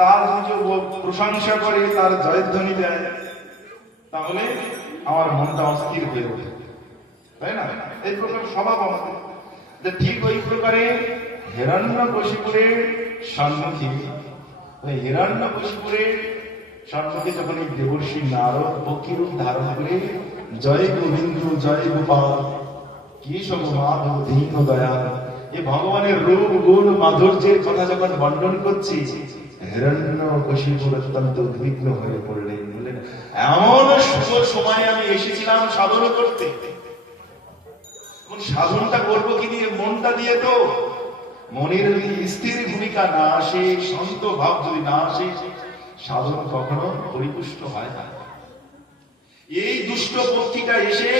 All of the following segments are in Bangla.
তার যদি প্রশংসা করে, তার জয়ধ্বনি দেয়, তাহলে আমার মনটা অস্থির হয়ে ওঠে, তাই না? এই প্রকার স্বভাব আমাদের। ঠিক ওই প্রকারে হিরণ্যকশিপুরের সম্মুখে, হিরণ্যকশিপুরের সম্মুখে যখন এই দেবর্ষি নারদ পক্ষীরূপ ধারণ করে জয় গোবিন্দ জয় গোপাল কেশব মাধব দীন দয়াল এই ভগবানের রূপ গুণ মাধুর্যের কথা যখন বর্ণন করছি, হিরণ্যকশিপুর অত্যন্ত উদ্বিগ্ন হয়ে পড়লেন। বললেন, এমন শুভ সময়ে আমি এসেছিলাম সাধন করতে, সাধনটা করবো কি দিয়ে? মনটা দিয়ে। তো মনের যদি স্থির ভূমিকা না আসে, শান্ত ভাব যদি না আসে, সাধন কখনো পরিপুষ্ট হয় না। এই দুষ্ট পক্ষীটা এসে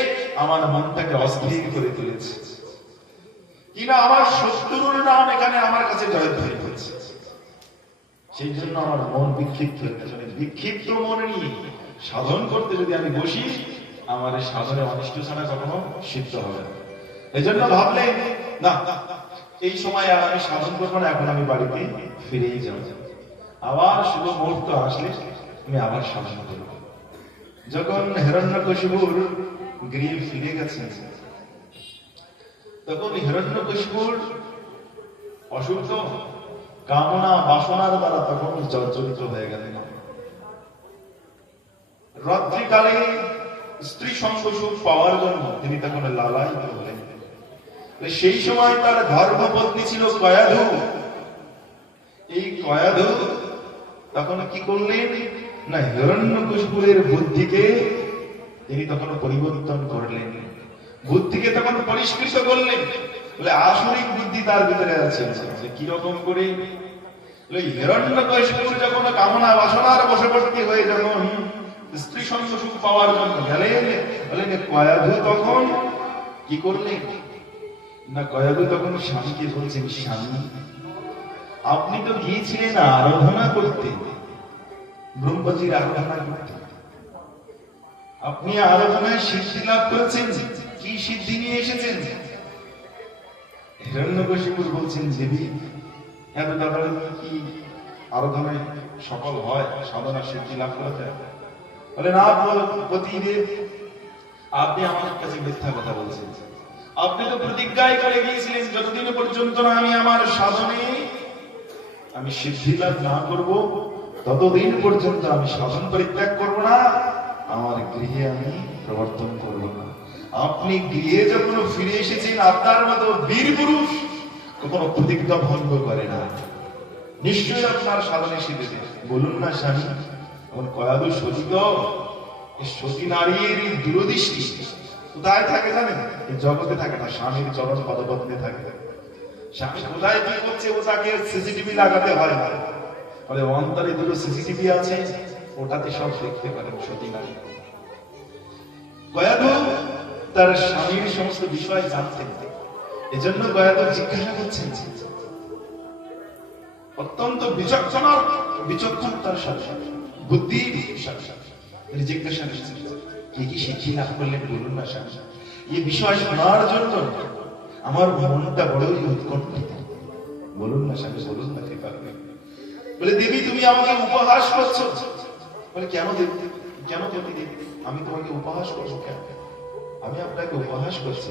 আমার মনটাকে অস্থির করে তুলেছে, কিনা আমার শত্রুর নাম এখানে আমার কাছে জয়ধ্বনি করছে। সেই জন্য আমার মন বিক্ষিপ্ত হয়ে গেছে। বিক্ষিপ্ত মন নিয়ে সাধন করতে যদি আমি বসি, আমার সাধনে অনিষ্ট ছাড়া কখনো সিদ্ধ হবে না। এই জন্য ভাবলেন, না, এই সময় আর আমি সাধন করবো না, এখন আমি বাড়িতে ফিরেই যাব। আবার শুভ মুহূর্ত আসলে আমি আবার সাধন করব। যখন হিরণ্যকশিপুর গৃহে ফিরে গেছেন, তখন হিরণ্যকশিপুর অসুস্থ কামনা বাসনার দ্বারা তখন জর্জরিত হয়ে গেলেন। রাত্রিকালে স্ত্রী সঙ্গ সুখ পাওয়ার জন্য তিনি তখন লালায়িত হলেন। সেই সময় তার ধর্মপত্নী ছিল কয়াধু। এই কয়াধু তখন কি করলেন না, হিরণ্যকশিপুরের বুদ্ধিকে তিনি তখন পরিবর্তন করলেন, বুদ্ধিকে তখন পরিষ্কৃত করলেন। বলে আসরিক বুদ্ধি তার ভিতরে আছে। কিরকম করে? হিরণ্যকশিপুর যখন কামনা বাসনার বশবর্তী হয়ে যখন স্ত্রী সঙ্গ সুখ পাওয়ার জন্য গেলেন, বলেন কয়াধু তখন কি করলেন না, কয়াধু তখন স্বামীকে বলছেন, স্বামী আপনি তো গিয়েছিলেন আরাধনা করতে, ব্রহ্মজির আরাধনা করতে, আপনি আরাধনায় সিদ্ধি লাভ করেছেন, কি সিদ্ধি নিয়ে এসেছেন? হিরণ্যকশিপুর বলছেন, দেবী এত তাড়াতাড়ি কি আরাধনায় সফল হয়, সাধনা সিদ্ধি লাভ করেছে? বলে না পতিদেব, আপনি আমার কাছে মিথ্যা কথা বলছেন। আপনি তো প্রতিজ্ঞায় করে গিয়েছিলেন, যতদিন পর্যন্ত না আমি আমার সাধনে আমি সিদ্ধি লাভ না করব, ততদিন পর্যন্ত আমি সাধন পরিত্যাগ করব না, আমার গৃহে আমি প্রবর্তন করব না। আপনি গৃহে যখন ফিরে এসেছেন, আপনার মতো বীর পুরুষ কখনো প্রতিজ্ঞা ভঙ্গ করে না, নিশ্চয়ই আপনার সাধনে সিদ্ধি। বলুন না স্বামী, এখন কয়াধু সতী, তো সতী নারীর দূরদৃষ্টি কোথায় থাকে জানেন? এই জগতে থাকে না, স্বামীর চরণ পদপদ্মে থাকে। স্বামী কোথায় কি করছে ও তাকে সিসিটিভি লাগাতে হয় না, ফলে অন্তরে দুটো সিসিটিভি আছে, ওটাতে সব দেখতে পারেন সতী নারী। গয়াধু তার স্বামীর সমস্ত বিষয় জানতেন, এজন্য গয়াধু জিজ্ঞাসা করছেন, অত্যন্ত বিচক্ষণ তার সাথে বুদ্ধি জিজ্ঞাসা করছেন, কি কি শিক্ষি লাভ করলেন বলুন না স্বামী, এই বিষয় শোনার জন্য আমার মনটা বড়ই উৎকণ্ঠিত, বলুন না স্বামী, বলুন না কৃপা করে। বলে দেবী তুমি আমাকে উপহাস করছো। বলে কেন দেবী, কেন দেবী? আমি তোমাকে উপহাস করবো কেন? আমি আপনাকে উপহাস করছি,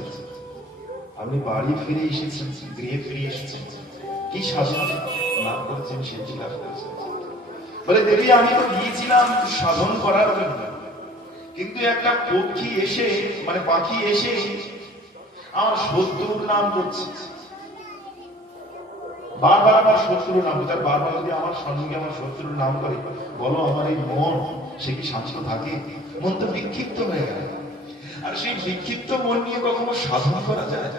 আপনি বাড়ি ফিরে এসেছেন, গৃহে ফিরে এসেছেন, কি সাধনা লাভ করেছেন, সিদ্ধি লাভ করেছেন। বলে দেবী আমি তো গিয়েছিলাম সাধন করার জন্য, কিন্তু একটা পক্ষী এসে, মানে পাখি এসে আমার শত্রুর নাম করছে, বারবার আমার শত্রুর নাম করছে। বারবার যদি আমার সঙ্গে আমার শত্রুর নাম করে, বলো আমার এই মন সে কি শান্ত থাকে? মন তো বিক্ষিপ্ত হয়ে গেল। আর সেই বিক্ষিপ্ত মন নিয়ে কখনো সাধন করা যায়?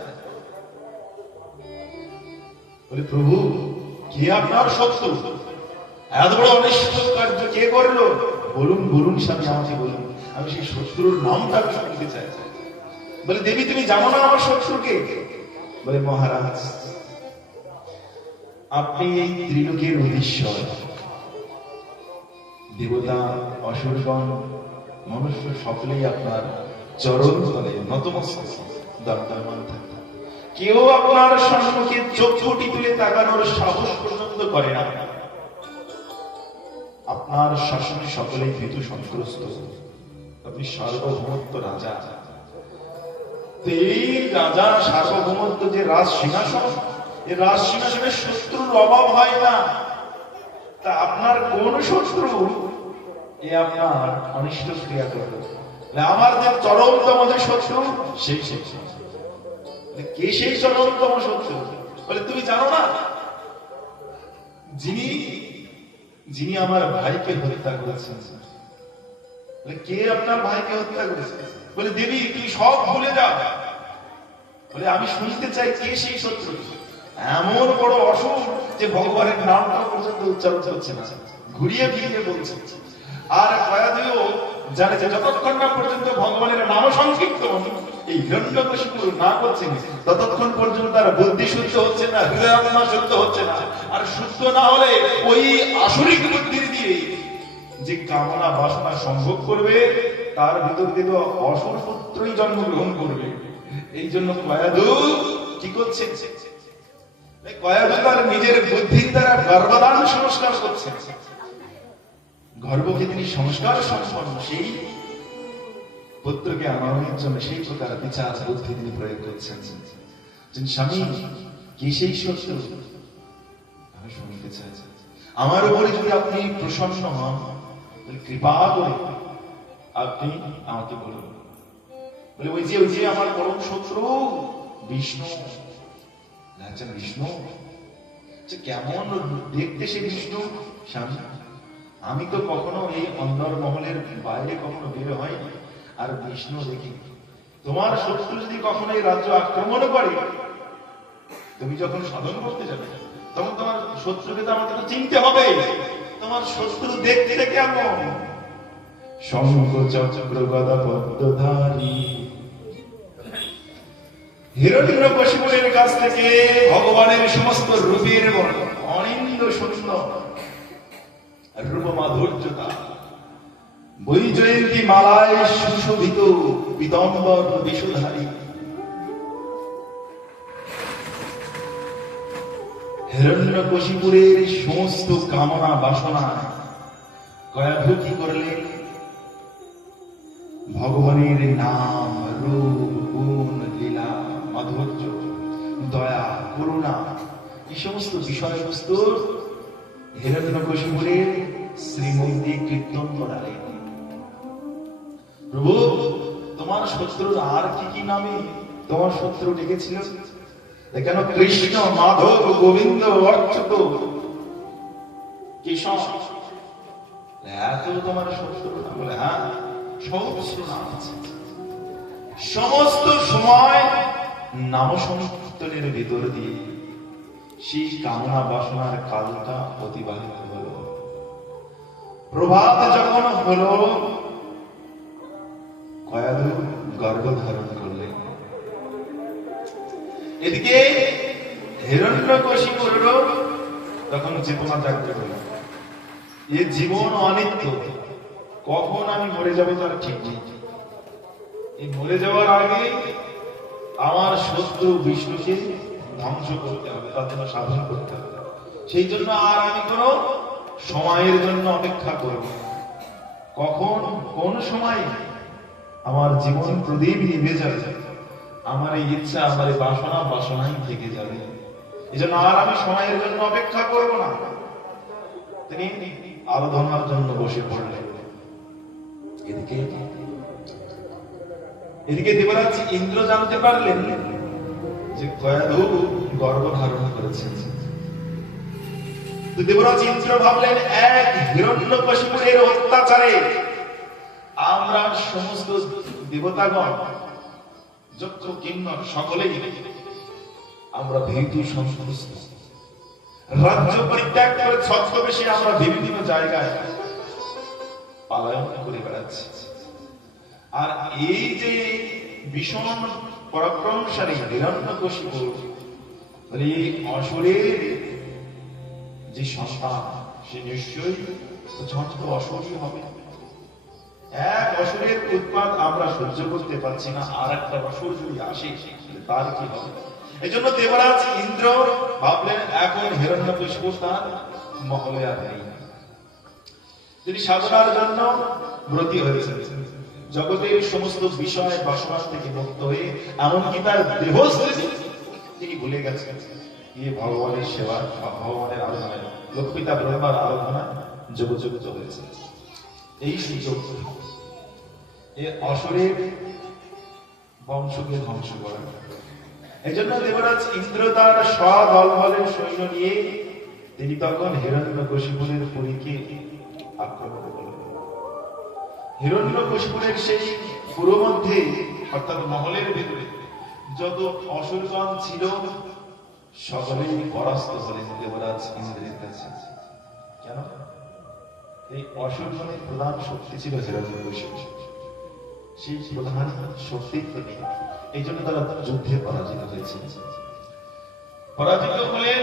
বলে প্রভু কে আপনার শত্রু? এত বড় অনিষ্ট কার্য কে করলো? বলুন বলুন স্বামী, আমাকে বলুন, আমি সেই শত্রুর নামটা আমি শুনতে চাই। বলে দেবী তুমি জানো না আমার শত্রুকে? বলে মহারাজ আপনি এই ত্রিলোকের অধীশ্বর, দেবতা অসুরগণ মনুষ্য সকলেই আপনার চরণ তলে নতমস্তক দণ্ডায়মান থাকে, কেউ আপনার সম্মুখে চোখ ফুটি তুলে তাকানোর সাহস পর্যন্ত করে না। আপনার শাসনে সকলেই ভীতু সন্ত্রস্ত, আপনি সার্বভৌমত্ব রাজা। এই রাজা সার্বভৌমত্ব যে রাজ সিংহাসন, এই রাজ সিংহাসনে শত্রুর অভাব হয় না। তা আপনার কোন শত্রু এ আপনার অনিষ্ট ক্রিয়া করবে? আমার যে চরমতম যে শত্রু সেই কে সেই চরমতম শত্রু? বলে তুমি জানো না যিনি যিনি আমার ভাইকে হত্যা করেছেন? কে আপনার ভাইকে হত্যা করেছে? বলে দেবী তুই সব ভুলে যা। বলে আমি শুনতে চাই কে সেই শত্রু। এমন বড় অসুখ যে ভগবানের নামটা পর্যন্ত উচ্চারণ করছে না, ঘুরিয়ে ফিরিয়ে বলছে। আর কয়াদিও জানে যে যতক্ষণ না পর্যন্ত ভগবানের নাম সংকীর্তন এই হিরণ্যকশিপু না করছেন, ততক্ষণ পর্যন্ত তার বুদ্ধি শুদ্ধ হচ্ছে না, হৃদয়াত্মা শুদ্ধ হচ্ছে না। আর শুদ্ধ না হলে ওই আসরিক বুদ্ধির দিয়ে যে কামনা বাসনা সম্ভোগ করবে, তার ভিতর দিয়ে তো অসুর পুত্রই জন্মগ্রহণ করবে। এই জন্য কয়াদু কি করছে? কয়াদু তার নিজের বুদ্ধির দ্বারা গর্ভদান সংস্কার করছে। গর্ভকে তিনি সংস্কার সম্পন্ন সেই পুত্রকে আনয়নের জন্য সেই প্রকার বিচার বুদ্ধি তিনি প্রয়োগ করছেন। স্বামী কি সেই সত্য? আমি শুনতে চাই আমার উপরে যদি আপনি প্রসন্ন হন, কৃপা করে আপনি আমাকে বলুন। বলে ওই যে আমার পরম শত্রু বিষ্ণু। বিষ্ণু কেমন দেখতে সে বিষ্ণু? স্বামী আমি তো কখনো এই অন্দরমহলের বাইরে কখনো বের হয়নি, আর বিষ্ণু দেখি। তোমার শত্রু যদি কখনো এই রাজ্য আক্রমণ করে, তুমি যখন সাধন করতে যাবে, তখন তোমার শত্রুকে তো আমাকে চিনতে হবে। তোমার শত্রু দেখতে কেমন? শঙ্খ চক্র গদা পদ্মধারী। হিরণ্যকশিপুরের কাছ থেকে ভগবানের সমস্ত রূপের অনিন্দ সুন্দর রূপ মাধুর্যতা, বৈজয়ন্তী মালায় সুশোভিত পীতাম্বর বিশুধারী। হিরণ্যকশিপুরের সমস্ত কামনা বাসনা কয়াধু কি করলেন? ভগবানের নাম, রূপ, গুণ, লীলা, মাধুর্য, দয়া, করুণা, এই সমস্ত বিষয়বস্তু হিরণ্যকশিপুরের শ্রীমন্দি কীর্তন করালেন। প্রভু তোমার শত্রুর আর কি নামে তোমার শত্রু ডেকেছিল? কেন কৃষ্ণ, মাধব, গোবিন্দ, অচ্যুত, কেশব, এত তোমার শত্রু না? বলে হ্যাঁ, সহস্র নাম আছে। সমস্ত সময় নাম সংকীর্তনের ভিতর দিয়ে সেই কামনা বাসনার কালটা অতিবাহিত হল। প্রভাত যখন হলো, কয়াধু গর্ভধারণ করলেন। এদিকে হিরণ্যকশিপুরেরও তখন চেতনা জাগতে হল। এ জীবন অনিত্য, কখন আমি মরে যাবো তার ঠিক নেই। এই মরে যাওয়ার আগে আমার শত্রু বিষ্ণুকে ধ্বংস করতে হবে, তার জন্য সাধন করতে হবে। সেই জন্য আর আমি কোনো সময়ের জন্য অপেক্ষা করব। কখন কোন সময় আমার জীবন প্রদীপ নিভে যাবে, আমার এই ইচ্ছা, আমার এই বাসনা বাসনাই থেকে যাবে। এই জন্য আর আমি সময়ের জন্য অপেক্ষা করব না। তিনি আরাধনার জন্য বসে পড়লেন। এদিকে দেবরাজ ইন্দ্র জানতে পারলেন যে কয়াধু গর্ভধারণ করেছেন। দেবরাজ ইন্দ্র ভাবলেন, এক হিরণ্যকশিপুরের অত্যাচারে আমরা সমস্ত দেবতাগণ, যজ্ঞ কিন্নর সকলেই আমরা ভীতু সংস্কৃত, রাজ্য পরিত্যাগ করে ছদ্মবেশে আমরা বিভিন্ন জায়গায় পালায়ন করে বেড়াচ্ছি। আর এই যে ভীষণ পরাক্রমশালী হিরণ্যকশিপু, এই অসুরের যে সন্তান, সে নিশ্চয়ই প্রচন্ড অসুরই হবে। এক অসুরের উৎপাত আমরা সহ্য করতে পারছি না, আর একটা অসুর যদি আসে তার কি হবে? এই জন্য দেবরাজ ইন্দ্র ভাবলেন এখন হিরণ্যকশিপু তার মহলে আর নেই। তিনি সাধনার জন্য ব্রতী হয়েছেন, জগতের সমস্ত বিষয় বাসনা থেকে মুক্ত হয়ে এমনকি তার দেহস্থিতি তিনি ভুলে গেছেন, গিয়ে ভগবানের সেবা, ভগবানের আরাধনায়, লক্ষ্মীতা ব্রহ্মার আরাধনা যোগযুক্ত হয়েছে। এই সুযোগ এই অসুরের বংশকে ধ্বংস করা। এই জন্য দেবরাজ ইন্দ্র তার সদলবলের সৈন্য নিয়ে তিনি তখন হিরণ্যকশিপুরের পুরীকে আক্রমণ করলেন। হিরণ্যকশিপুরের সেই পুরো মধ্যে অর্থাৎ মহলের ভিতরে যত অসুরগণ ছিল সকলেই পরাস্ত হলেন দেবরাজ ইন্দ্রের কাছে। কেন? এই অসুরগণের প্রধান শক্তি ছিল হিরণ্যকশিপু, সেই প্রধান শক্তি থেকে এই জন্য তারা যুদ্ধে পরাজিত হয়েছে। পরাজিত হলেন।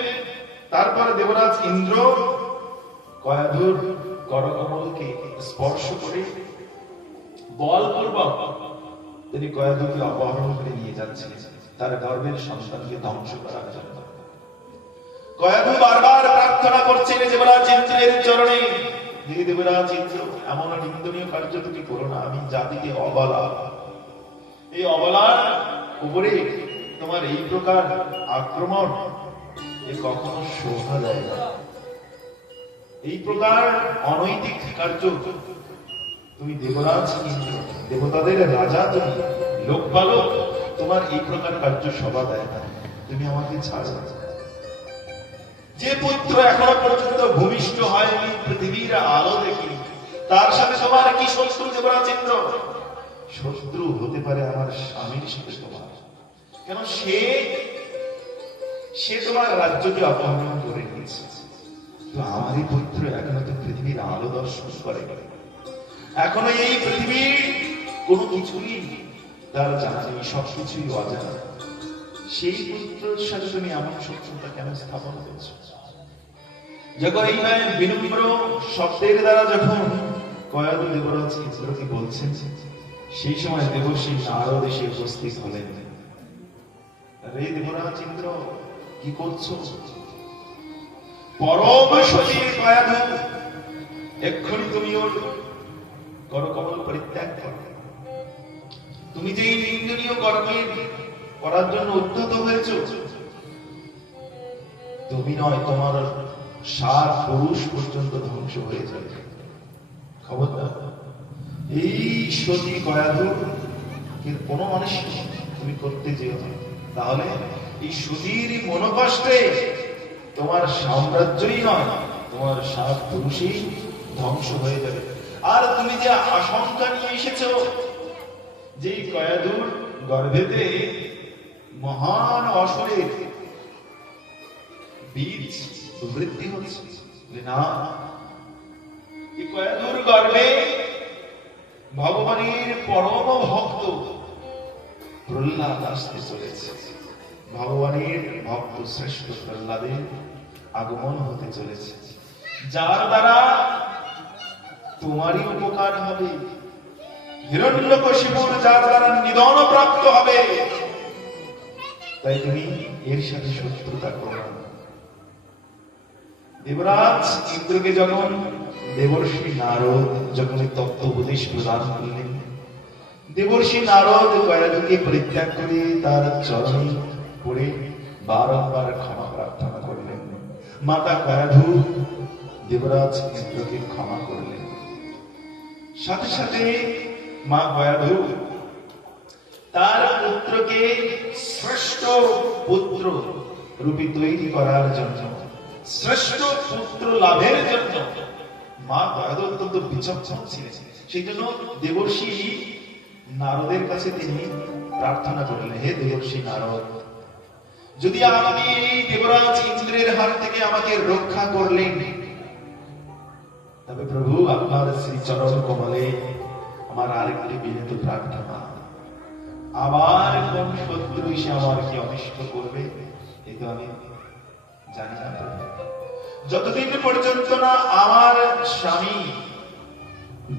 তারপরে দেবরাজ ইন্দ্র কয়াধুর করকমলকে স্পর্শ করে বলপূর্বক তিনি কয়াধুকে অপহরণ করে নিয়ে যাচ্ছেন তার গর্ভের সন্তানকে ধ্বংস করার জন্য। কয়াধু বারবার প্রার্থনা করছেন দেবরাজ ইন্দ্রের চরণে, হে দেবরাজ ইন্দ্র, এমন নিন্দনীয় কার্য তুমি করো না, আমি জাতিকে অবলা, এই অবলার উপরে তোমার এই প্রকার আক্রমণ এ কখনো শোভা দেয় না। এই প্রকার অনৈতিক কার্য, তুমি দেবরাজ ইন্দ্র, দেবতাদের রাজা, তুমি লোকপালক, তোমার এই প্রকার কার্য শোভা দেয় না, তুমি আমাকে ছাড়ো। যে পুত্র এখনো পর্যন্ত ভূমিষ্ঠ হয়নি, পৃথিবীর আলো দেখিনি, তার সাথে তোমার কি শত্রু দেবরাজ ইন্দ্র? শত্রু হতে পারে আমার স্বামীর সাথে তোমার, কেন সে তোমার রাজ্যকে অপহরণ করে নিয়েছে। তো আমারই পুত্র এখনো তো পৃথিবীর আলো দর্শন করে, এখনো এই পৃথিবীর কোনো কিছুই তার জানা নেই, সবকিছুই অজানা। সেই পুত্রের সাথে তুমি এমন শত্রুতা কেন স্থাপন করছো? যখন এই নয় বিনম্র শব্দের দ্বারা যখন কয়াধু দেবরাজ ইন্দ্রকে বলছেন, সেই সময় দেবর্ষি নারদ এসে উপস্থিত হলেন। রে দেবরাজ ইন্দ্র, কি করছো? পরম সচিব কয়াধু, এক্ষুনি তুমি ওর করকমল পরিত্যাগ করো। তুমি যে নিন্দনীয় কর্মের করার জন্য উদ্যত হয়েছ, তুমি নয়, তোমার 7 পুরুষ পর্যন্ত ধ্বংস হয়ে যাবে। খবরদার এই সতী কয়াধু কোনো মানুষ তুমি করতে যেও না, তাহলে এই সতীর মনোকষ্টে তোমার সাম্রাজ্যই নয়, তোমার 7 পুরুষই ধ্বংস হয়ে যাবে। আর তুমি যে আশঙ্কা নিয়ে এসেছ যে কয়াধুর গর্ভেতে মহান অসুরের বীজ বৃদ্ধি হচ্ছে, না, এই কয়াধুর গর্ভে ভগবানের পরম ভক্ত প্রহ্লাদ আসতে চলেছে। ভগবানের ভক্ত শ্রেষ্ঠ প্রহ্লাদের আগমন হতে চলেছে, যার দ্বারা তোমারই উপকার হবে। হিরণ্যকশিপুর যার দ্বারা নিধন প্রাপ্ত হবে, তাই তুমি এর সাথে শত্রুতা করো না। দেবরাজ ইন্দ্রকে যখন দেবর্ষি নারদ যখন তত্ত্ব উপদেশ প্রদান করলেন, দেবর্ষি নারদ কয়াধুকে পরিত্যাগ করে তার চরণে পড়ে বারংবার ক্ষমা প্রার্থনা করলেন। মাতা কয়াধু দেবরাজ ইন্দ্রকে ক্ষমা করলেন। সাথে সাথে মা কয়াধু তার পুত্রকে শ্রেষ্ঠ পুত্র রূপে তৈরি করার জন্য, শ্রেষ্ঠ পুত্র লাভের জন্য মা কয়াধু অত্যন্ত বিচক্ষণ ছিলেন। সেই জন্য দেবর্ষি নারদের কাছে তিনি প্রার্থনা করলেন, হে দেবর্ষি নারদ, যদি আপনি এই দেবরাজ ইন্দ্রের হাত থেকে আমাকে রক্ষা করলেন, তবে প্রভু আপনার শ্রী চরণ কমলে আমার আরেকটি বিনীত প্রার্থনা, আবার কোন শত্রু এসে আমার কি অনিষ্ট করবে এ তো আমি জানি না। যতদিন পর্যন্ত না আমার স্বামী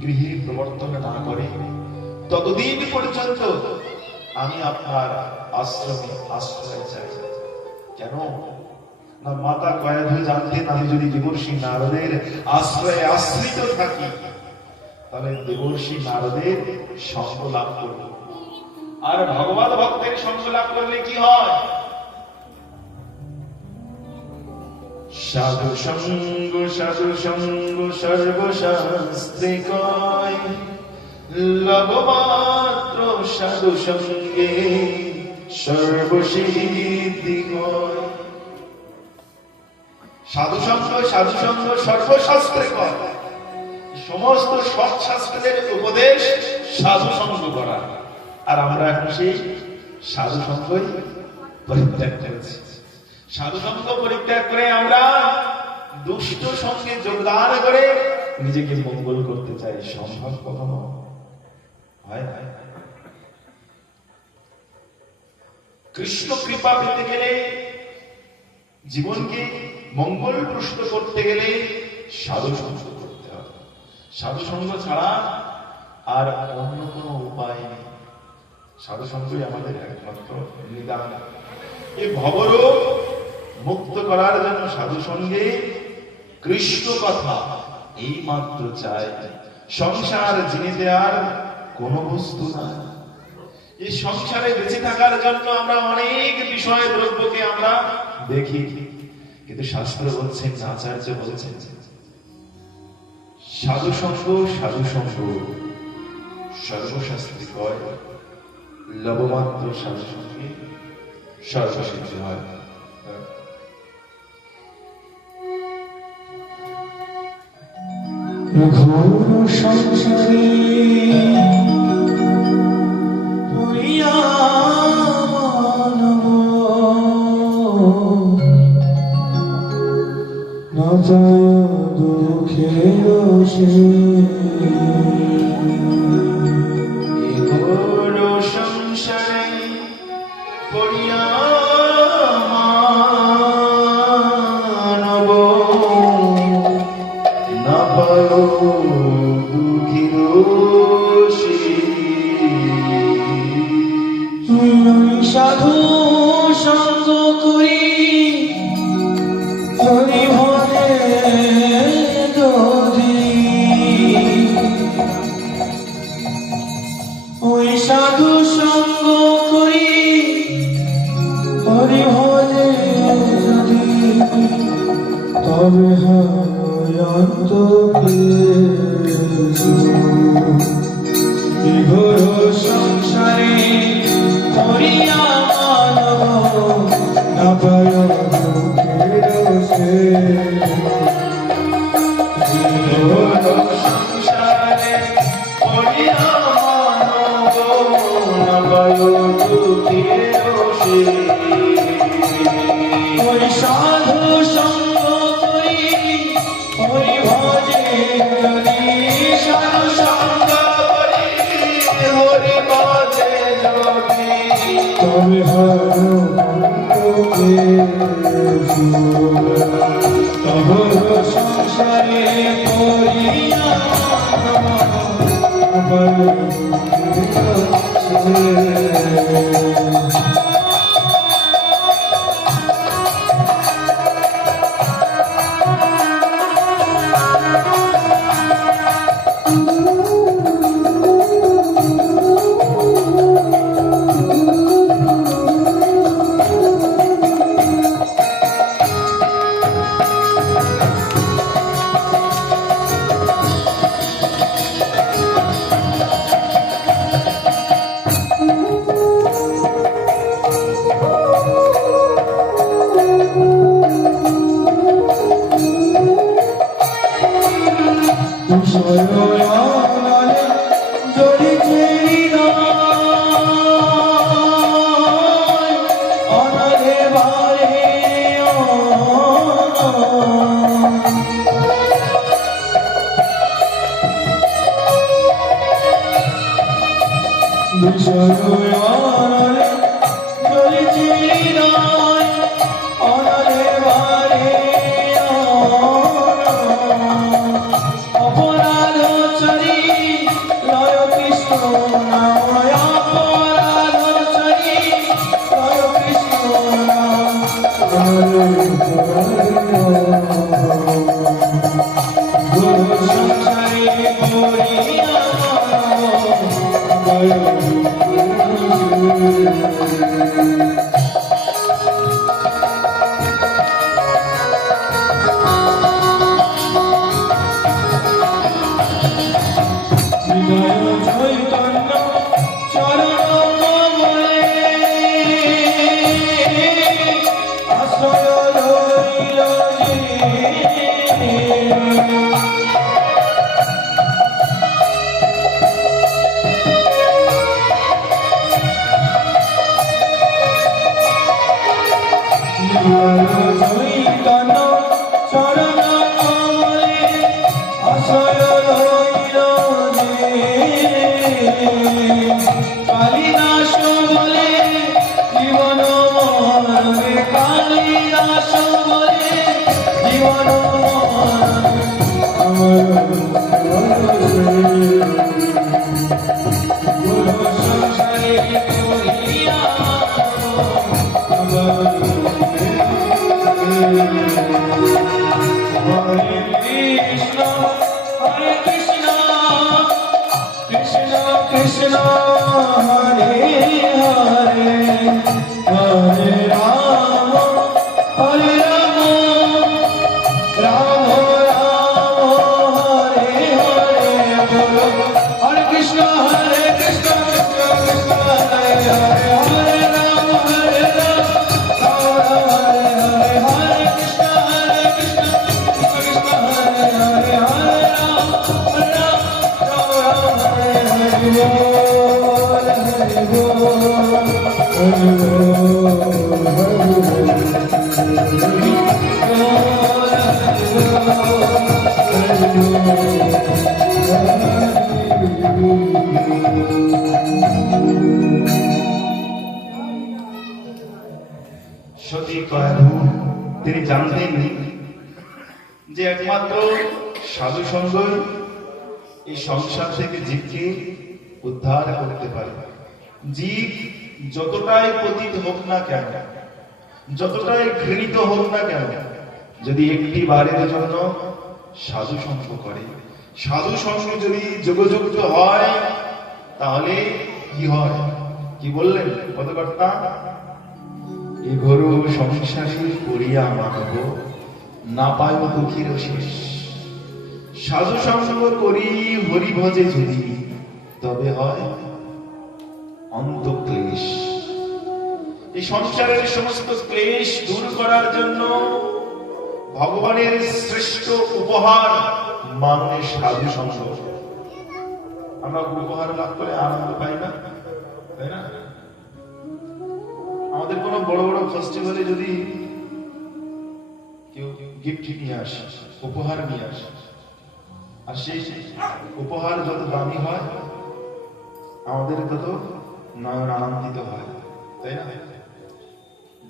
গৃহে প্রবর্তন না করে, ততদিন পর্যন্ত আমি আপনার আশ্রমে আশ্রয় চাই। কেন? না মাতা কয়াধু জানতেন আমি যদি দেবর্ষি নারদের আশ্রয়ে আশ্রিত থাকি তাহলে দেবর্ষি নারদের সঙ্গ লাভ করব। আর ভগবত ভক্তের সঙ্গ লাভ করলে কি হয়? সাধু সঙ্গ সর্বশাস্ত্রে কয় লবমাত্র সাধু সঙ্গে সর্বসিদ্ধি কয়। সাধু সঙ্গ সর্বশাস্ত্রে কয়, সমস্ত সৎ শাস্ত্রের উপদেশ সাধু সঙ্গ করা। আর আমরা এখন সেই সাধু সঙ্গই পরিত্যাগ করেছি। সাধু সঙ্গ পরিত্যাগ করে আমরা দুষ্ট সঙ্গে যোগদান করে নিজেকে মঙ্গল করতে চাই। সম্ভব কখনো হয়? কৃষ্ণ কৃপা পেতে গেলে, জীবনকে মঙ্গল প্রস্ত করতে গেলে সাধু সঙ্গ করতে হবে। সাধু সঙ্গ ছাড়া আর অন্য কোনো উপায় নেই। সাধু সঙ্গই আমাদের একমাত্র নিদান। এই ভবরোগ মুক্ত করার জন্য সাধু সঙ্গে কৃষ্ণ কথা এই মাত্র চাই। সংসার জিনিতে আর কোন বস্তু না। এই সংসারে বেঁচে থাকার জন্য আমরা অনেক বিষয় দ্রব্যকে আমরা দেখি, কিন্তু শাস্ত্র বলছেন, আচার্য বলছেন সাধু সঙ্গ সর্বশাস্ত্রে কয় লবমাত্র সাধু সঙ্গে সর্বসিদ্ধি হয়। ঘোর সংসারে পড়িয়া মানব না যায় দুঃখের ঘোর সংসারে পড়িয়া মানব না পায় দুঃখের সাধু সঙ্গ করি হরি ভরে যদি ওই সাধু সঙ্গ করি হরি ভরে যদি তবে হয় ঘোর সংসারে পড়িয়া মানব না পায় ঘোর সংসারে পড়িয়া মানব না পায় দুঃখের ওই সাধু সঙ্গ করি হরি ভজে যদি সাধু সঙ্গ করি হরি ভজে যদি তবে সংসারে পড়িয়া সংসারে পড়িয়া চৈতন্য চরণ কমলে আশ্রয় রইল যে। চৈতন্য চরণ কমলে আশ্রয় রইল যে। কালিদাস বলে জীবন মরণে, কালিদাস বলে জীবন মরণে আমার সংসারে করিয়া হরে কৃষ্ণ হরে কৃষ্ণ কৃষ্ণ কৃষ্ণ হরে হরে হরে রাম হরে রাম রাম রাম হরে হরে বলো হরে কৃষ্ণ কৃষ্ণ কৃষ্ণ হরে হরে হরে রাম হরে রাম রাম রাম হরে হরে হরে কৃষ্ণ কৃষ্ণ কৃষ্ণ হরে হরে হরে রাম রাম রাম হরে হরে बोल हरि बोल हरि बोल সতী কয়াধু তিনি জানতেন যে একমাত্র সাধু সঙ্গই এই সংসার থেকে জীবকে উদ্ধার করতে পারে। জীব যতটাই পতিত হোক না কেন, যতটাই ঘৃণিত হোক না কেন, যদি একটি বারের জন্য সাধু সঙ্গ করে, সাধু সঙ্গ যদি যোগযুক্ত হয়, তাহলে কি হয়? কি বললেন পদকর্তা? এ ঘোর সংসারে পড়িয়া মানব, না পায় দুঃখীর শেষ। সাধু সঙ্গ করি হরি ভজে যদি, তবে হয় অন্ত ক্লেশ। এই সংসারের সমস্ত ক্লেশ দূর করার জন্য ভগবানের শ্রেষ্ঠ উপহার মানে সাধু সঙ্গ। আমরা উপহার লাভ করে আনন্দ পাই না, তাই না? আমাদের কোনো বড় বড় ফেস্টিভ্যালে যদি কেউ গিফট নিয়ে আসে, উপহার নিয়ে আসে, আর সেই উপহার যত দামি হয় আমাদের তত নয়ন আনন্দিত হয়, তাই না?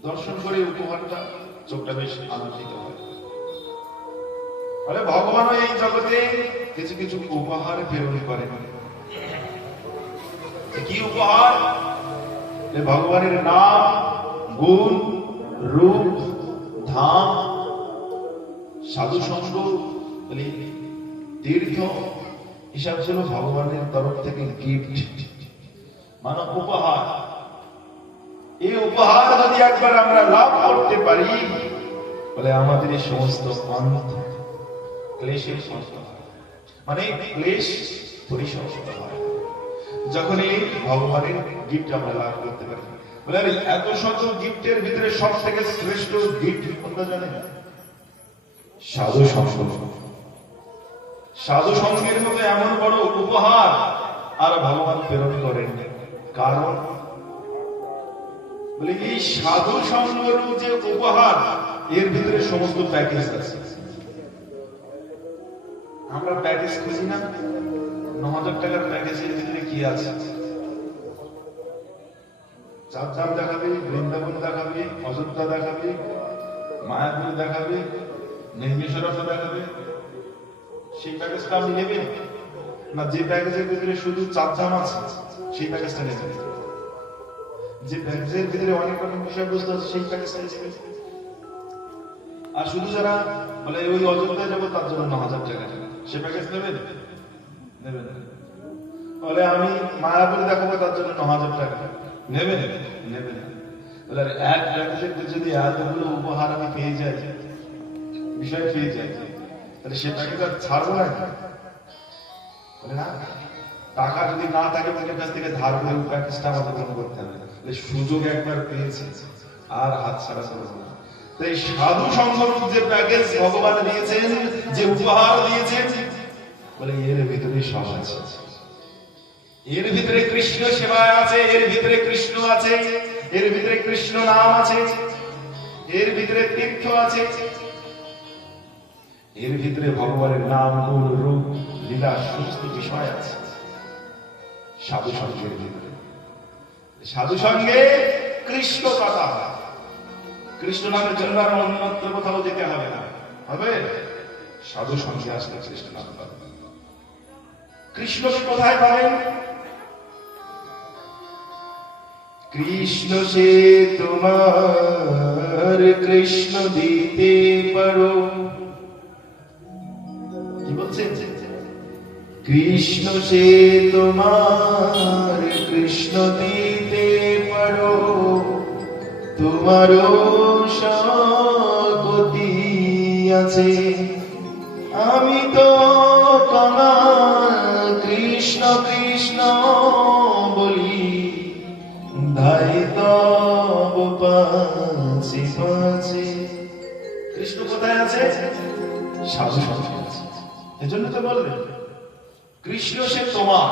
দর্শন করে উপহারটা চোখটা বেশ আনন্দিত হয়। ভগবানও এই জগতে কিছু কিছু উপহার প্রেরণ করেন। কি উপহার? ভগবানের নাম, গুণ, রূপ, ধাম, সাধু সঙ্গ, তীর্থ, এসব ছিল ভগবানের তরফ থেকে গিফট, মানে উপহার। এই উপহার যদি একবার আমরা লাভ করতে পারি, বলে আমাদের এই সমস্ত ক্লেশের সমাপ্ত হয়, মানে ক্লেশ পরিসমাপ্ত হয় যখন এই ভগবানের গিফট আমরা লাভ করতে পারি। বলে এত শত গিফটের ভিতরে সব থেকে শ্রেষ্ঠ গিফট কোনটা জানেন? সাধু সঙ্গ। সাধু সঙ্গের মতো এমন বড় উপহার আর ভগবান প্রেরণ করেন। কারণ বলে এই সাধু সঙ্গের যে উপহার, এর ভিতরে সমস্ত প্যাকেজ আছে। আমরা প্যাকেজ খুঁজি না? ৯,০০০ টাকার প্যাকেজের ভিতরে কি আছে? চাঁদধাম দেখাবে, বৃন্দাবন দেখাবে, অযোধ্যা দেখাবে, মায়াপুর দেখাবে, নির্মিষরতা দেখাবে। সেই প্যাকেজটা আপনি নেবেন না? যে প্যাকেজের ভিতরে শুধু চাঁদধাম আছে সেই প্যাকেজটা নেবেন। যে প্যাকেজের ভিতরে অনেক রকম বিষয়বস্তু আছে সেই প্যাকেজটা নেবেন। আর শুধু যারা বলে ওই অযোধ্যায় যাবো তার জন্য ৯,০০০ টাকা সে প্যাকেজ নেবেন? নেবেন না। বলে আমি মায়াপুরে দেখাবো, তার জন্য 9,000 টাকা নেবেন? নেবেন না। বলে আরে এক প্যাকেজে যদি এতগুলো উপহার আমি পেয়ে যাই, বিষয় পেয়ে যাই, তাহলে সে প্যাকেজ আর ছাড়বো না। বলে না, টাকা যদি না থাকে তাদের কাছ থেকে ধার করে প্যাকেজটা আমাদের গ্রহণ করতে হবে। সুযোগ একবার পেয়েছে আর হাত ছাড়া করবো না। তাই সাধু সংঘর যে প্যাকেজ ভগবান দিয়েছেন, যে উপহার দিয়েছেন, বলে এর ভিতরে সব আছে। এর ভিতরে কৃষ্ণ সেবা আছে, এর ভিতরে কৃষ্ণ আছে, এর ভিতরে কৃষ্ণ নাম আছে, এর ভিতরে তীর্থ আছে, এর ভিতরে ভগবানের নাম, গুণ, রূপ, লীলা সমস্ত বিষয় আছে সাধু সঙ্গের ভিতরে। সাধু সঙ্গে কৃষ্ণ কথা, কৃষ্ণ নামের জন্য আর অন্যত্র কোথাও যেতে হবে না, হবে সাধু সঙ্গে আসলে কৃষ্ণ নাম পাবেন। কৃষ্ণকে কোথায় পাবেন? কৃষ্ণ সে তোমার কৃষ্ণ দিতে পারো। কি বলছেন? কৃষ্ণ সে তোমার কৃষ্ণ দিতে পারো, তোমারও সগতি আছে। আমি তো কাঙাল, কৃষ্ণ কৃষ্ণ বলি, ধাই তব পাছে পাছে। কৃষ্ণ কোথায় আছে? সাধু সঙ্গে আছে। এজন্য তো বললেন কৃষ্ণ সে তোমার।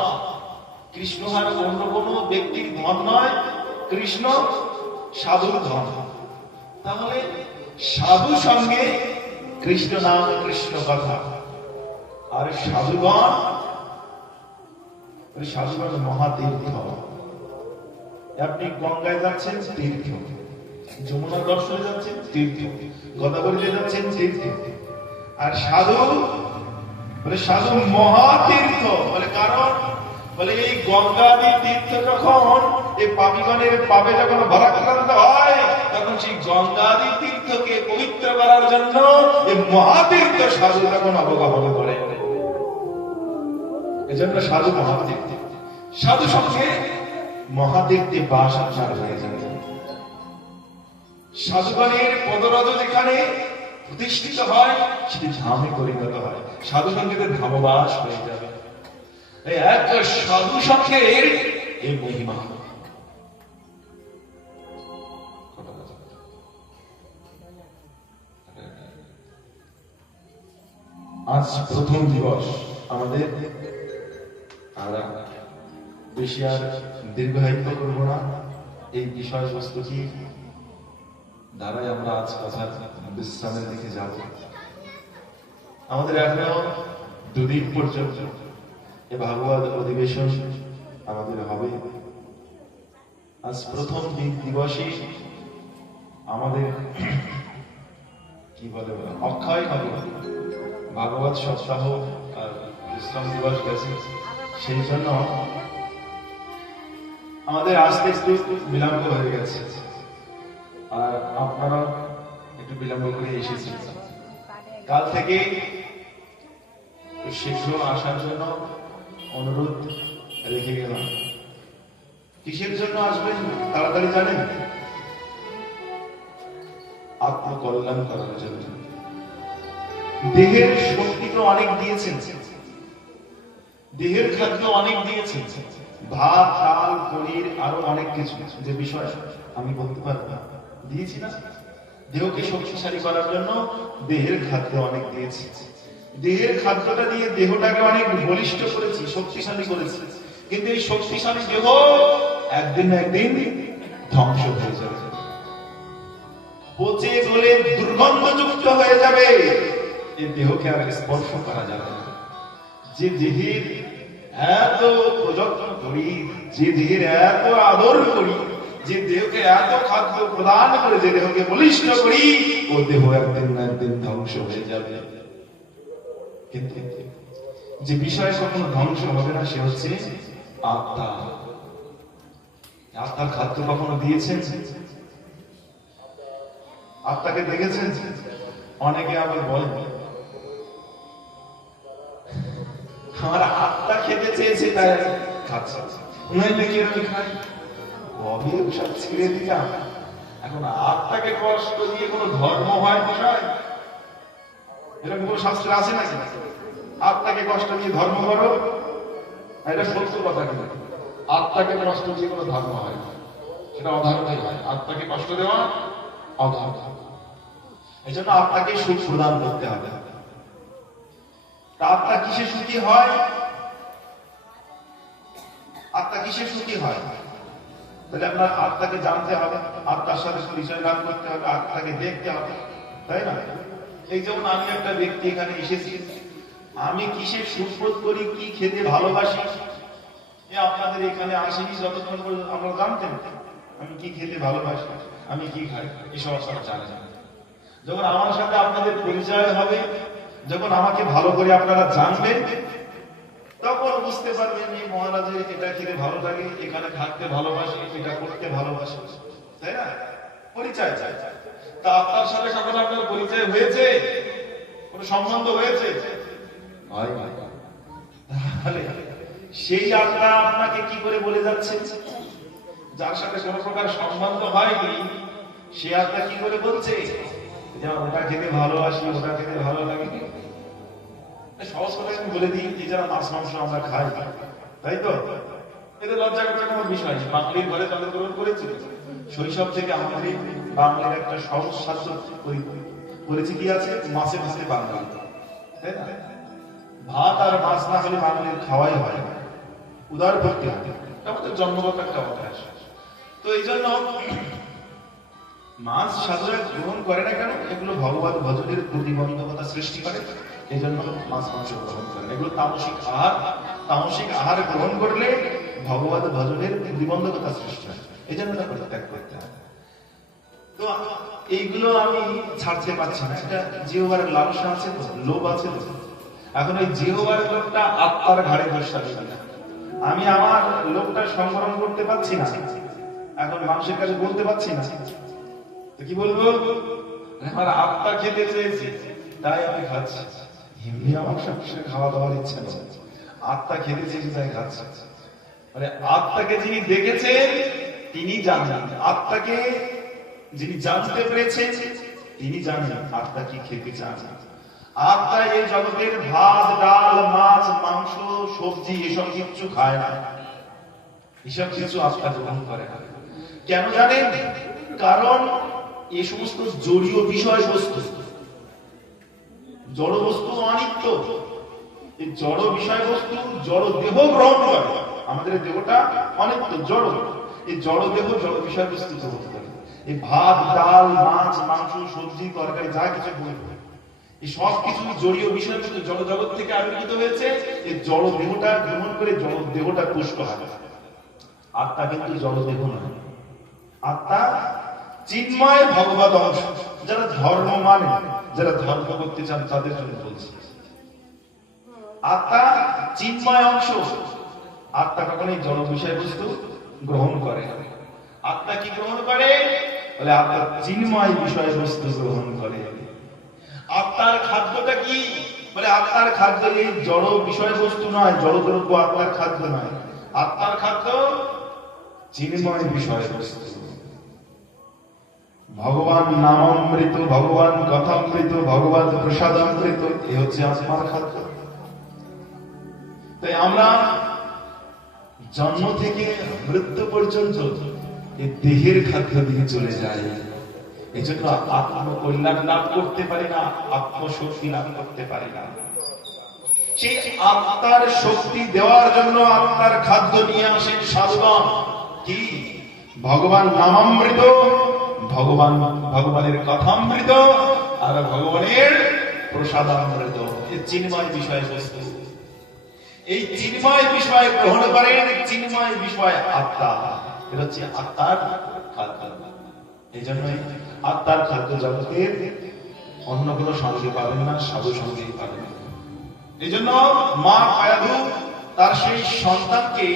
কৃষ্ণ আর অন্য কোনো ব্যক্তির ধন নয়, কৃষ্ণ সাধুর ধন। তাহলে সাধু সঙ্গে কৃষ্ণ নাম, কৃষ্ণ কথা। আর সাধুগণ, সাধুগণ মহাতীর্থ। আপনি গঙ্গায় যাচ্ছেন, তীর্থ। যমুনা দর্শনে যাচ্ছেন, তীর্থ। গোদাবরীতে যাচ্ছেন, তীর্থ। আর সাধু বলে সাধু মহাতীর্থ। বলে কারণ বলে এই গঙ্গাদি তীর্থ যখন এই পাপীগণের পাপে যখন ভারাক্রান্ত হয়, তখন সেই গঙ্গাদি তীর্থকে পবিত্র করার জন্য এই মহাতীর্থ সাধু তখন অবগাহন করে। এজন্য সাধু মহাতীর্থ। সাধু সঙ্গে মহাতীর্থে বাস আপনার হয়ে যাবে। সাধুগণের পদরজ যেখানে প্রতিষ্ঠিত হয়, সেটি ধামে পরিণত হয়। সাধু সঙ্গীতের ধামবাস হয়ে যাবে। এক সাধু সঙ্গের এই মহিমা। আজ প্রথম দিবস আমাদের, আমরা বেশি আর দীর্ঘায়িত করব না। এই বিষয়বস্তুটি দ্বারাই আমরা আজ কথা বিশ্রামের দিকে যাব। আমাদের এখনো দুদিন পর্যন্ত এ ভাগবত অধিবেশন আমাদের হবে। আজ প্রথম দিবসে আমাদের কি বলে অক্ষয় হবে, ভাগবত সপ্তাহ আর বিশ্রাম দিবস গেছে। সেই জন্য আমাদের আসতে একটু বিলম্ব হয়ে গেছে, আর আপনারা একটু বিলম্ব করে এসেছেন। কাল থেকে শীঘ্র আসার জন্য অনুরোধ রেখে গেলাম। কিসের জন্য আসবেন তাড়াতাড়ি জানেন? আত্মকল্যাণ করার জন্য। দেহের শক্তি তো অনেক দিয়েছেন, দেহের খাদ্য অনেক দিয়েছেন, ভাত, ডাল, পনির, আরো অনেক কিছু, যে বিষয় আমি বলতে পারবো না, দিয়েছি না? দেহকে শক্তিশালী করার জন্য দেহের খাদ্য অনেক দিয়েছি। দেহের খাদ্যটা দিয়ে দেহটাকে অনেক বলিষ্ঠ করেছি, শক্তিশালী করেছি। কিন্তু এই শক্তিশালী দেহ একদিন না একদিন ধ্বংস হয়ে যাবে, পচে গলে দুর্গন্ধযুক্ত হয়ে যাবে। এই দেহকে আর স্পর্শ করা যাবে না। যে দেহের এত প্রযত্ন করি, যে দেহের এত আদর করি, যে দেহকে এত খাদ্য প্রদান করে যে দেহকে বলিষ্ঠ করি, ও দেহ একদিন না একদিন ধ্বংস হয়ে যাবে। কিন্তু যে বিষয় কখনো ধ্বংস হবে না, সে হচ্ছে আত্মা। আত্মার খাদ্য কখনো দিয়েছেন? আত্মাকে দেখেছেন? অনেকে আবার বলেন আমার আত্মা খেতে চেয়েছে তাই আমি খাচ্ছি, নইলে কি আমি খাই? কবে সব ছেড়ে দিলাম। এখন আত্মাকে কষ্ট দিয়ে কোনো ধর্ম হয় বিষয়? এরকম কোনো শাস্ত্রে আছে নাকি? আত্মাকে কষ্ট দিয়ে ধর্ম করো, এটা সত্য কথা কিন্তু আত্মাকে কষ্ট দিয়ে কোনো ধর্ম হয় না, সেটা অধর্মই হয়। আত্মাকে কষ্ট দেওয়া অধর্ম। এই জন্য আত্মাকে সুখ প্রদান করতে হবে। আত্মা কিসে সুখী হয়? আত্মা কিসে সুখী হয়? তাহলে আপনার আত্মাকে জানতে হবে, আত্মার সাথে পরিচয় লাভ করতে হবে, আত্মাকে দেখতে হবে, তাই না? এই যেমন আমি একটা ব্যক্তি এখানে এসেছি, আমি কিসে সুখ বোধ করি, কি খেতে ভালোবাসি, আপনাদের এখানে আসেনি যতক্ষণ পর্যন্ত আমরা জানতেন আমি কি খেতে ভালোবাসি, আমি কি খাই, এসব আপনারা জানেন। যখন আমার সাথে আপনাদের পরিচয় হবে, যখন আমাকে ভালো করে আপনারা জানবেন, তখন বুঝতে পারবেন এই মহারাজের এটা খেতে ভালো লাগে, এখানে থাকতে ভালোবাসে, এটা করতে ভালোবাসে, তাই না? পরিচয় চাই। তা আপনার সাথে কখন আপনার পরিচয় হয়েছে, কোন সম্বন্ধ হয়েছে? তাহলে সেই আত্মা আপনাকে কি করে বলে যাচ্ছে? যার সাথে কোন প্রকার সম্বন্ধ হয়নি সে আত্মা কি করে বলছে যে ওটা খেতে ভালোবাসি, ওটা খেতে ভালো লাগে? সহজ করে আমি বলে দিই, এই যারা মাছ মাংস আমরা খাই, তাই তো? এতে লজ্জা করার কোনো বিষয় নেই। বাঙালির ঘরে জন্মগ্রহণ করেছি, শৈশব থেকে আমাদের বাংলার একটা সহজ সাধ্য করেছি কি আছে, মাছে ভাতে বাঙালি, তাই না? ভাত আর মাছ না হলে বাঙালির খাওয়াই হয় না, উদার করতে হবে, আমাদের জন্মগত একটা অভ্যাস। তো এই জন্য মাছ সাধুরা গ্রহণ করে না কেন? এগুলো ভগবান ভজনের প্রতিবন্ধকতা সৃষ্টি করে, এই জন্য মাছ মাংস গ্রহণ করে। এগুলো তামসিক আহার, তামসিক আহার গ্রহণ করলে ভগবান ভজনের প্রতিবন্ধকতা সৃষ্টি হয়, এই জন্য তা পরিত্যাগ করতে হবে। তো এইগুলো আমি ছাড়তে পারছি না, এটা জিহ্বার লালসা আছে তো, লোভ আছে তো। এখন ওই জিহ্বার লোভটা আত্মার ঘাড়ে বসাবে না, আমি আমার লোভটা সংবরণ করতে পারছি না, এখন মানুষের কাছে বলতে পারছি না, কি বলবো? আমার আত্মা খেতে চেয়েছে তাই আমি খাচ্ছি, এমনি আমার সবসময় খাওয়া দাওয়ার ইচ্ছা নেই, আত্মা খেতে চেয়েছে তাই খাচ্ছি। মানে আত্মাকে যিনি দেখেছেন তিনি জানেন, আত্মাকে যিনি জানতে পেরেছেন তিনি জানেন আত্মা কি খেতে চান। আত্মা এই জগতের ভাত ডাল মাছ মাংস সবজি এসব কিছু খায় না, এসব কিছু আত্মা গ্রহণ করে না। কেন জানেন? কারণ এই সমস্ত জড়ীয় বিষয় বস্তু, জড় বস্তু অনিত্য, এই জড় বিষয় বস্তু জড় দেহ গ্রহণ করে। আমাদের দেহটা অনিত্য, জড়, এই জড় দেহ জড় বিষয় বস্তু গ্রহণ করে। এই ভাত ডাল মাছ মাংস সবজি তরকারি যা কিছু বলবে, এই সব কিছু জড়ীয় বিষয় বস্তু জড় জগৎ থেকে আবির্ভূত হয়েছে, এই জড় দেহটা গ্রহণ করে জড় দেহটা পুষ্ট হয়। আত্মা কিন্তু জড় দেহ নয়, আত্মা চিন্ময় ভগবত অংশ। যারা ধর্ম মানে, যারা ধর্ম করতে চান তাদের জন্য বলছি, আত্মা চিন্ময় অংশ। আত্মা কখনোই জড় বিষয় বস্তু গ্রহণ করে। আত্মা কি গ্রহণ করে? বলে আত্মা চিন্ময় বিষয় বস্তু গ্রহণ করে। আত্মার খাদ্যটা কি? বলে আত্মার খাদ্য এই জড় বিষয় বস্তু নয়, জড় দ্রব্য আত্মার খাদ্য নয়, আত্মার খাদ্য চিন্ময় বিষয় বস্তু। ভগবান নামামৃত, ভগবান কথামৃত, ভগবান প্রসাদামৃত, এই হচ্ছে আত্মার খাদ্য। তাই আমরা জন্ম থেকে মৃত্যু পর্যন্ত এই দেহের খাদ্য দিয়ে চলে যাই, এই জন্য আত্মকল্যাণ লাভ করতে পারি না, আত্মশক্তি লাভ করতে পারি না। সেই আত্মার শক্তি দেওয়ার জন্য আত্মার খাদ্য নিয়ে আসেন সাধুগণ। কি? ভগবান নামামৃত, ভগবানের কথামৃত আর ভগবানের প্রসাদামৃত, এই চিন্ময় বিষয় বস্তু। এই চিন্ময় বিষয় গ্রহণ করেন, চিন্ময় বিষয় আত্মা, এটা হচ্ছে আত্মার খাদ্য। এই জন্যই আত্মার খাদ্য জগতের অন্য কোনো সঙ্গে পাবেন না, সাধু সঙ্গেই পাবেন। এই জন্য মা মায়াধু তার সেই সন্তানকে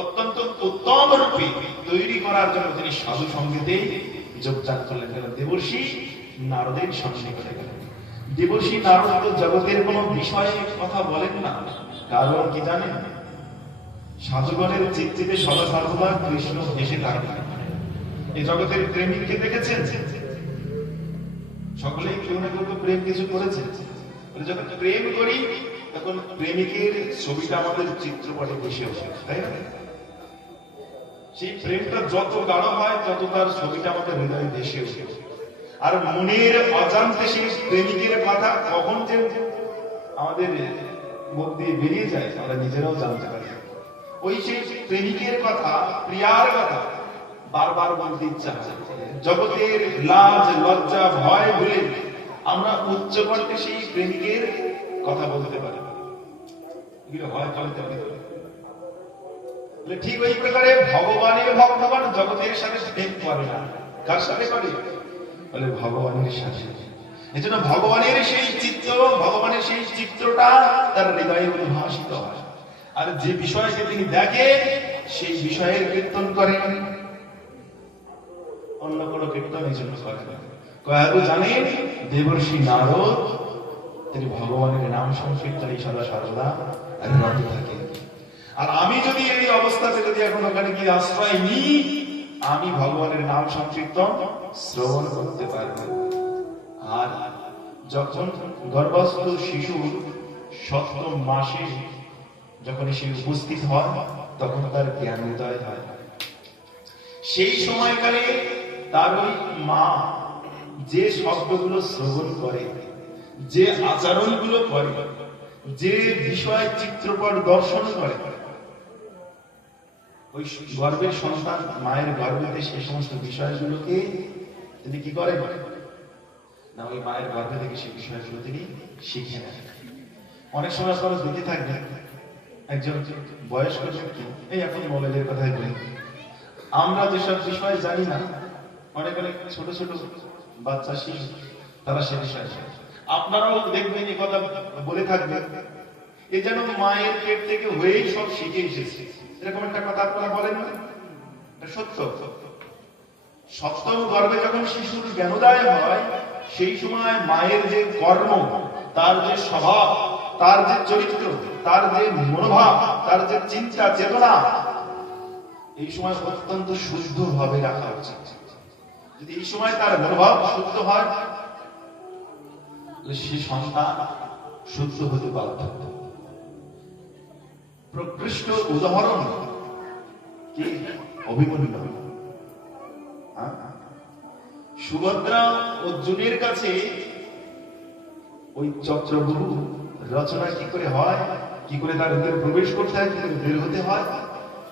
অত্যন্ত উত্তম রূপে তৈরি করার জন্য তিনি সাধু সঙ্গীতে যোগদান করলেন। দেবর্ষি নারদের সঙ্গে করে গেলেন। দেবর্ষি নারদ তো জগতের কোন বিষয়ে কথা বলেন না, কারণ কি জানেন? সাধুগণের চিত্তিতে সদা সর্বদা কৃষ্ণ এসে থাকে। এই জগতের প্রেমিককে দেখেছেন? সকলেই কেউ না কেউ তো প্রেম কিছু করেছে। যখন প্রেম করি তখন প্রেমিকের ছবিটা আমাদের চিত্রপটে ভেসে ওঠে, তাই না? সেই প্রেমটা যত গাঢ় হয় তত তার ছবিটা আমাদের হৃদয়ে ভেসে ওঠে। আর মনের অজান্তে সেই প্রেমিকের কথা কখন যে আমাদের মুখ দিয়ে বেরিয়ে যায় আমরা নিজেরাও জানতে পারি। ওই সেই প্রেমিকের কথা, প্রিয়ার কথা বারবার বলতে ইচ্ছা হয়। জগতের লাজ লজ্জা ভয় ভুলে আমরা উচ্চ কণ্ঠে সেই প্রেমিকের কথা বলতে পারি। এগুলো হয় কলিতার ভিতরে। ঠিক ওই প্রকারে ভগবানের ভক্তগণ জগতের সাথে প্রেম করে না। কার সাথে করে? বলে ভগবানের সাথে। এজন্য ভগবানের সেই চিত্র, ভগবানের সেই চিত্রটা তার হৃদয়ে উদ্ভাসিত হয়। আর যে বিষয়কে তিনি দেখেন সেই বিষয়ের কীর্তন করেন, অন্য কোনো কীর্তন এই জন্য করেন না। কয়াদু জানেন দেবর্ষি নারদ তিনি ভগবানের নাম সংকীর্তনে সদা সর্বদা রত থাকেন। আর আমি যদি এই অবস্থাতে যদি এখন ওখানে গিয়ে আশ্রয় নিই, আমি ভগবানের নাম সংকীর্তন শ্রবণ করতে পারব। আর যখন গর্ভস্থ শিশু 7ম মাসে যখন সে উপস্থিত হয় তখন তার জ্ঞান উদয় হয়। সেই সময়কালে তার ওই মা যে শব্দগুলো শ্রবণ করে, যে আচরণগুলো করে, যে বিষয় চিত্রপট দর্শন করে, ওই গর্ভের সন্তান মায়ের গর্ভেতে সেই সমস্ত বিষয়গুলোকে তিনি কি করেন না, ওই মায়ের গর্ভে থেকে সেই বিষয়গুলো তিনি শিখে নেন। অনেক সময় আপনারা দেখে থাকবেন একজন বয়স্ক ব্যক্তি, এই এখন মোবাইলের কথাই বলি, আমরা যেসব বিষয় জানি না, অনেক অনেক ছোট ছোট বাচ্চা শিশু তারা সে বিষয়, আপনারাও দেখবেন এই কথা বলে থাকবেন, এ যেন মায়ের পেট থেকে হয়েই সব শিখে এসেছে, এরকম একটা কথা আপনারা বলেন না? সত্য। 7ম গর্ভে যখন শিশুর জ্ঞানোদয় হয় সেই সময় মায়ের যে কর্ম, তার যে স্বভাব, তার যে চরিত্র, তার যে মনোভাব, তার যে চিন্তা চেতনা, এই সময় অত্যন্ত শুদ্ধ ভাবে রাখা উচিত। যদি এই সময় তার মনোভাব শুদ্ধ হয় সে সন্তান শুদ্ধ হতে বাধ্য। প্রকৃষ্ট উদাহরণ কি? অভিমন্যু। সুভদ্রা অর্জুনের কাছে ওই চক্রব্যূহ রচনা কি করে হয়, কি করে তার ভিতরে প্রবেশ করতে হয়, কি করে বের হতে হয়,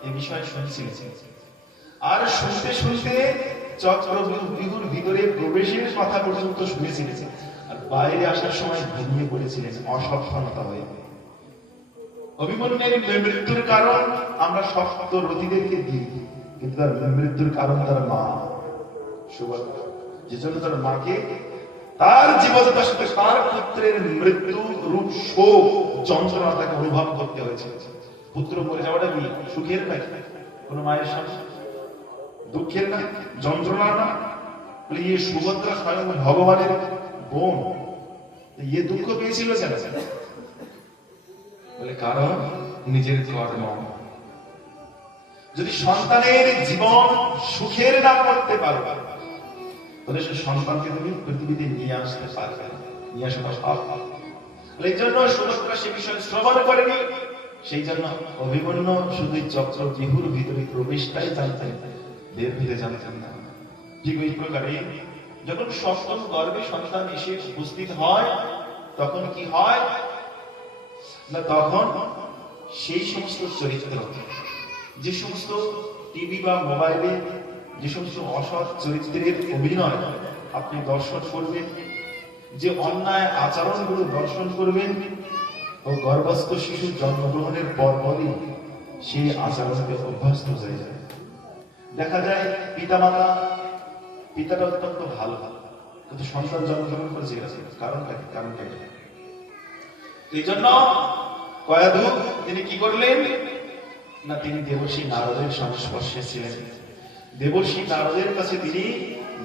এই বিষয়ে শুনছিলেন। আর শুনতে শুনতে চক্রব্যূহের ভিতরে প্রবেশের কথা পর্যন্ত শুনেছিলেন, আর বাইরে আসার সময় ঘুমিয়ে পড়েছিলেন অসক্ষমতা হয়ে। অভিমন্যুর মৃত্যুর কারণ আমরা সপ্ত রথীদেরকে দিই, কিন্তু তার মৃত্যুর কারণ তার মা সুভদ্রা। যে জন্য তার মাকে তার জীবনতার সাথে তার পুত্রের মৃত্যু রূপ শোক যন্ত্রণা তাকে অনুভব করতে হয়েছে। পুত্র মরে যাওয়াটা কি সুখের নাকি? কোন মায়ের সাথে দুঃখের না, যন্ত্রণা না? এই সুভদ্রা স্বয়ং ভগবানের বোন, ইয়ে দুঃখ পেয়েছিল কেন? বলে কারণ নিজের কর্ম। যদি সন্তানের জীবন সুখের না করতে পারবে তাহলে সে সন্তানকে তুমি পৃথিবীতে নিয়ে আসতে পারবে, নিয়ে আসা সম্ভব। এই জন্য সুভদ্রা সে বিষয়ে শ্রবণ করেনি। সেই জন্য অভিমন্যু শুধু চক্রব্যূহের ভিতরে প্রবেশটাই জানতেন, বের হতে জানতেন না। ঠিক ওই প্রকারে যখন 7ম গর্ভে সন্তান এসে উপস্থিত হয় তখন কি হয় না, তখন সেই সমস্ত চরিত্র, যে সমস্ত টিভি বা মোবাইলে যে সমস্ত অসৎ চরিত্রের অভিনয় আপনি দর্শন করবেন, যে অন্যায় আচরণগুলো দর্শন করবেন, ও গর্ভস্থ শিশু জন্মগ্রহণের পরপরই সেই আচরণকে অভ্যস্ত হয়ে যায়। দেখা যায় পিতামাতা, পিতাটা অত্যন্ত ভালো, কিন্তু সন্তান জন্মগ্রহণ করেছে কারণটা কি? কারণটা কি? এই জন্য কয়াধু তিনি কি করলেন না, তিনি দেবর্ষি নারদের সংস্পর্শে ছিলেন। দেবর্ষি নারদের কাছে তিনি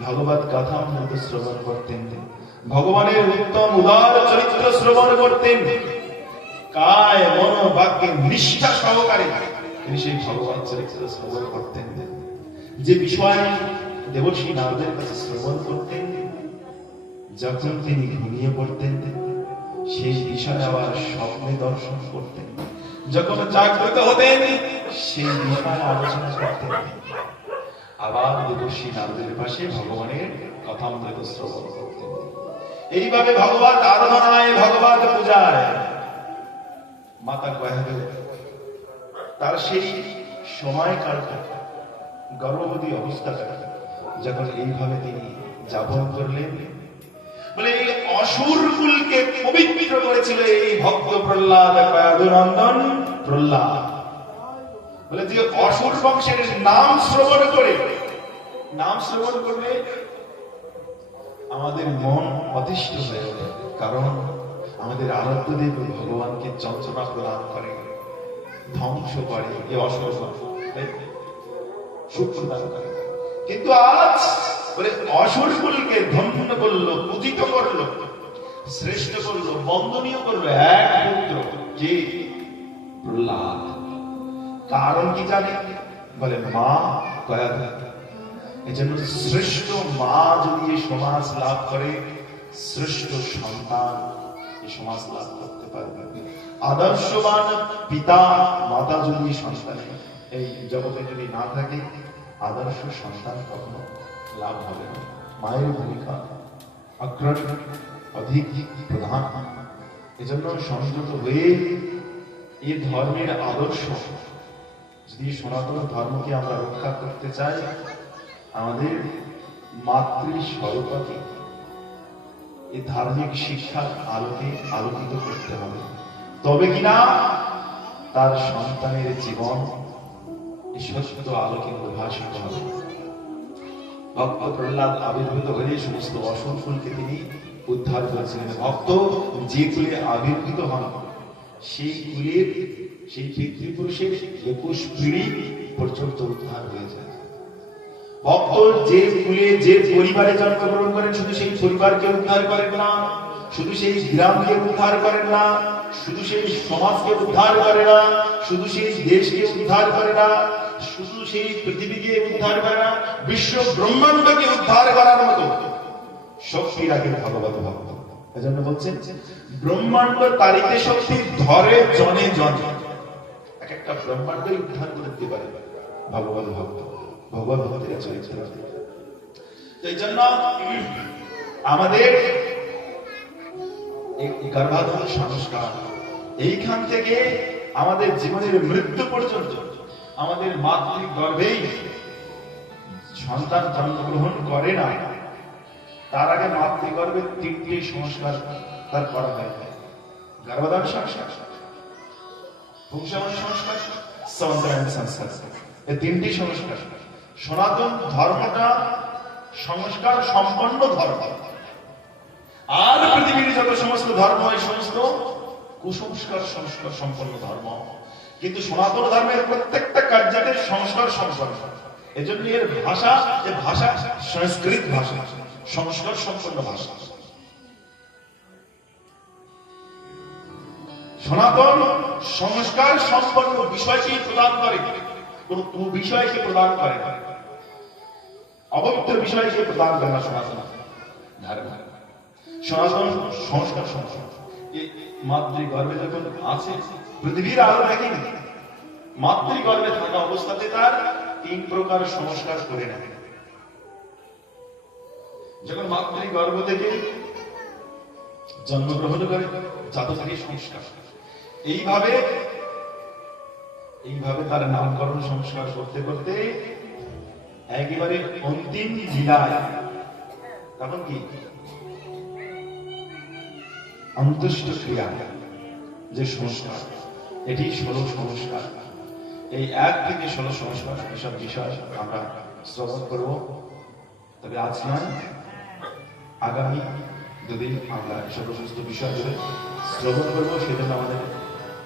ভগবত কথা অমৃত শ্রবণ করতেন, ভগবানের উত্তম উদার চরিত্র শ্রবণ করতেন। কায় মন বাক্যে নিষ্ঠা সহকারে তিনি সেই ভগবান চরিত্র শ্রবণ করতেন। যে বিষয় দেবর্ষী নারদের কাছে শ্রবণ করতেন, যখন তিনি ঘুমিয়ে পড়তেন সেই বিষয় আবার স্বপ্নে দর্শন করতেন, যখন জাগ্রত হতেন সেই বিষয়ে আলোচনা করতেন, আবার দেবর্ষী নারদের পাশে ভগবানের কথামৃত শ্রবণ করতেন। এইভাবে ভগবত আরাধনায়, ভগবত পূজায় মাতা গয়াদেব তার সেই সময়কালটা, গর্ভবতী অবস্থাটা যখন এইভাবে তিনি যাপন করলেন, বলে এই অসুর কুলকে পবিত্র করেছিল এই ভক্ত প্রহ্লাদ, গয়াদনন্দন প্রহ্লাদ। বলে যে অসুর বংশের নাম শ্রবণ করলে আমাদের মন অতিষ্ঠ হয়ে ওঠে, কারণ আমাদের আরাধ্য দেব ভগবানকে যন্ত্রণা প্রদান করে, ধ্বংস করে, এ অসুর সুখ প্রদান করে। কিন্তু আজ বলে অসুর কুলকে ধন্য করলো, পূজিত করলো, শ্রেষ্ঠ করলো, বন্দনীয় করলো এক পুত্র, যে প্রহ্লাদ। কারণ কি জানে? বলে মা গয়াদেব। এই জন্য শ্রেষ্ঠ মা যদি এই সমাজ লাভ করে, শ্রেষ্ঠ সন্তান এই সমাজ লাভ করতে পারবে। আদর্শবান পিতা মাতা যদি সন্তানে এই জগতে যদি না থাকে, আদর্শ সন্তান কখনো লাভ হবে না। মায়ের ভূমিকা অগ্রণী, অধিক প্রধান। এজন্য সংযত হয়ে এই ধর্মের আদর্শ, যদি সনাতন ধর্মকে আমরা রক্ষা করতে চাই, আমাদের মাতৃ স্বরূপকে এই ধার্মিক শিক্ষার আলোকে আলোকিত করতে হবে। তবে কিনা তার সন্তানের জীবন এই সত্য আলোকে উদ্ভাসিত হবে। ভক্ত প্রহ্লাদ আবির্ভূত হয়ে সমস্ত অসুর কুলকে তিনি উদ্ধার করেছিলেন। ভক্ত যে কুলে আবির্ভূত হন, সেই কুলের, সেই পিতৃপুরুষের 21 পিঢ়ি পর্যন্ত উদ্ধার হয়ে যায়। ভক্ত যে কুলে, যে পরিবারে জন্মগ্রহণ করেন, শুধু সেই পরিবারকে উদ্ধার করেন না, শুধু সেই গ্রামকে উদ্ধার করেন না, শুধু সেই সমাজকে উদ্ধার করে না, শুধু সেই দেশকে উদ্ধার করে না, শুধু সেই পৃথিবীকে উদ্ধার করে না, বিশ্ব ব্রহ্মাণ্ডকে উদ্ধার করার মতো শক্তি রাখেন ভগবত ভক্ত। এজন্য বলছেন ব্রহ্মাণ্ড তারিতে শক্তি ধরে জনে জনে। এক একটা ব্রহ্মাণ্ডই উদ্ধার করে দিতে পারে ভগবত ভক্ত, ভগবত ভক্তের চরিত্র। এই জন্য আমাদের গর্ভাধান সংস্কার, এইখান থেকে আমাদের জীবনের মৃত্যু পর্যন্ত আমাদের মাতৃ গর্ভেই সন্তান জন্মগ্রহণ করে না, তার আগে মাতৃগর্ভে 3টি সংস্কার তার করা হয়। গর্ভধান সংস্কার, বংশাবলী সংস্কার, সন্তান সংস্কার, এই 3টি সংস্কার। সনাতন ধর্মটা সংস্কার সম্পন্ন ধর্ম। আর পৃথিবীর যত সমস্ত ধর্ম, এই সমস্ত কুসংস্কার সংস্কার সম্পন্ন ধর্ম। কিন্তু সনাতন ধর্মের প্রত্যেকটা কার্যতে সংস্কার সম্পন্ন। এজন্য এর ভাষা, যে ভাষা সংস্কৃত ভাষা, সংস্কার সম্পন্ন ভাষা। সনাতন সংস্কার সম্পন্ন বিষয়কে প্রদান করে, কোন বিষয়কে প্রদান করে না, অপবিত্র বিষয়কে প্রদান করে না। সনাতন ধর্ম, সনাতন সংস্কার সম্পন্ন। মাতৃগর্ভে যখন আছে, পৃথিবীর আলো দেখেনি, মাতৃগর্ভে থাকা অবস্থাতে তার 3 প্রকার সংস্কার করে নেয়। যখন মাতৃগর্ভ থেকে জন্মগ্রহণ করে, জাতকের সংস্কার। এইভাবে তার নামকরণ সংস্কার করতে করতে একেবারে অন্তিম লীলায়, তখন কি অন্ত্যেষ্টি ক্রিয়া, যে সংস্কার, এটি 16 সংস্কার। এই 1 থেকে 16 সংস্কার, এসব বিষয় আমরা শ্রবণ করব। তবে আজ নয়, আগামী 2 দিন আমরা এসব সমস্ত বিষয়গুলো শ্রবণ করবো। সেজন্য আমাদের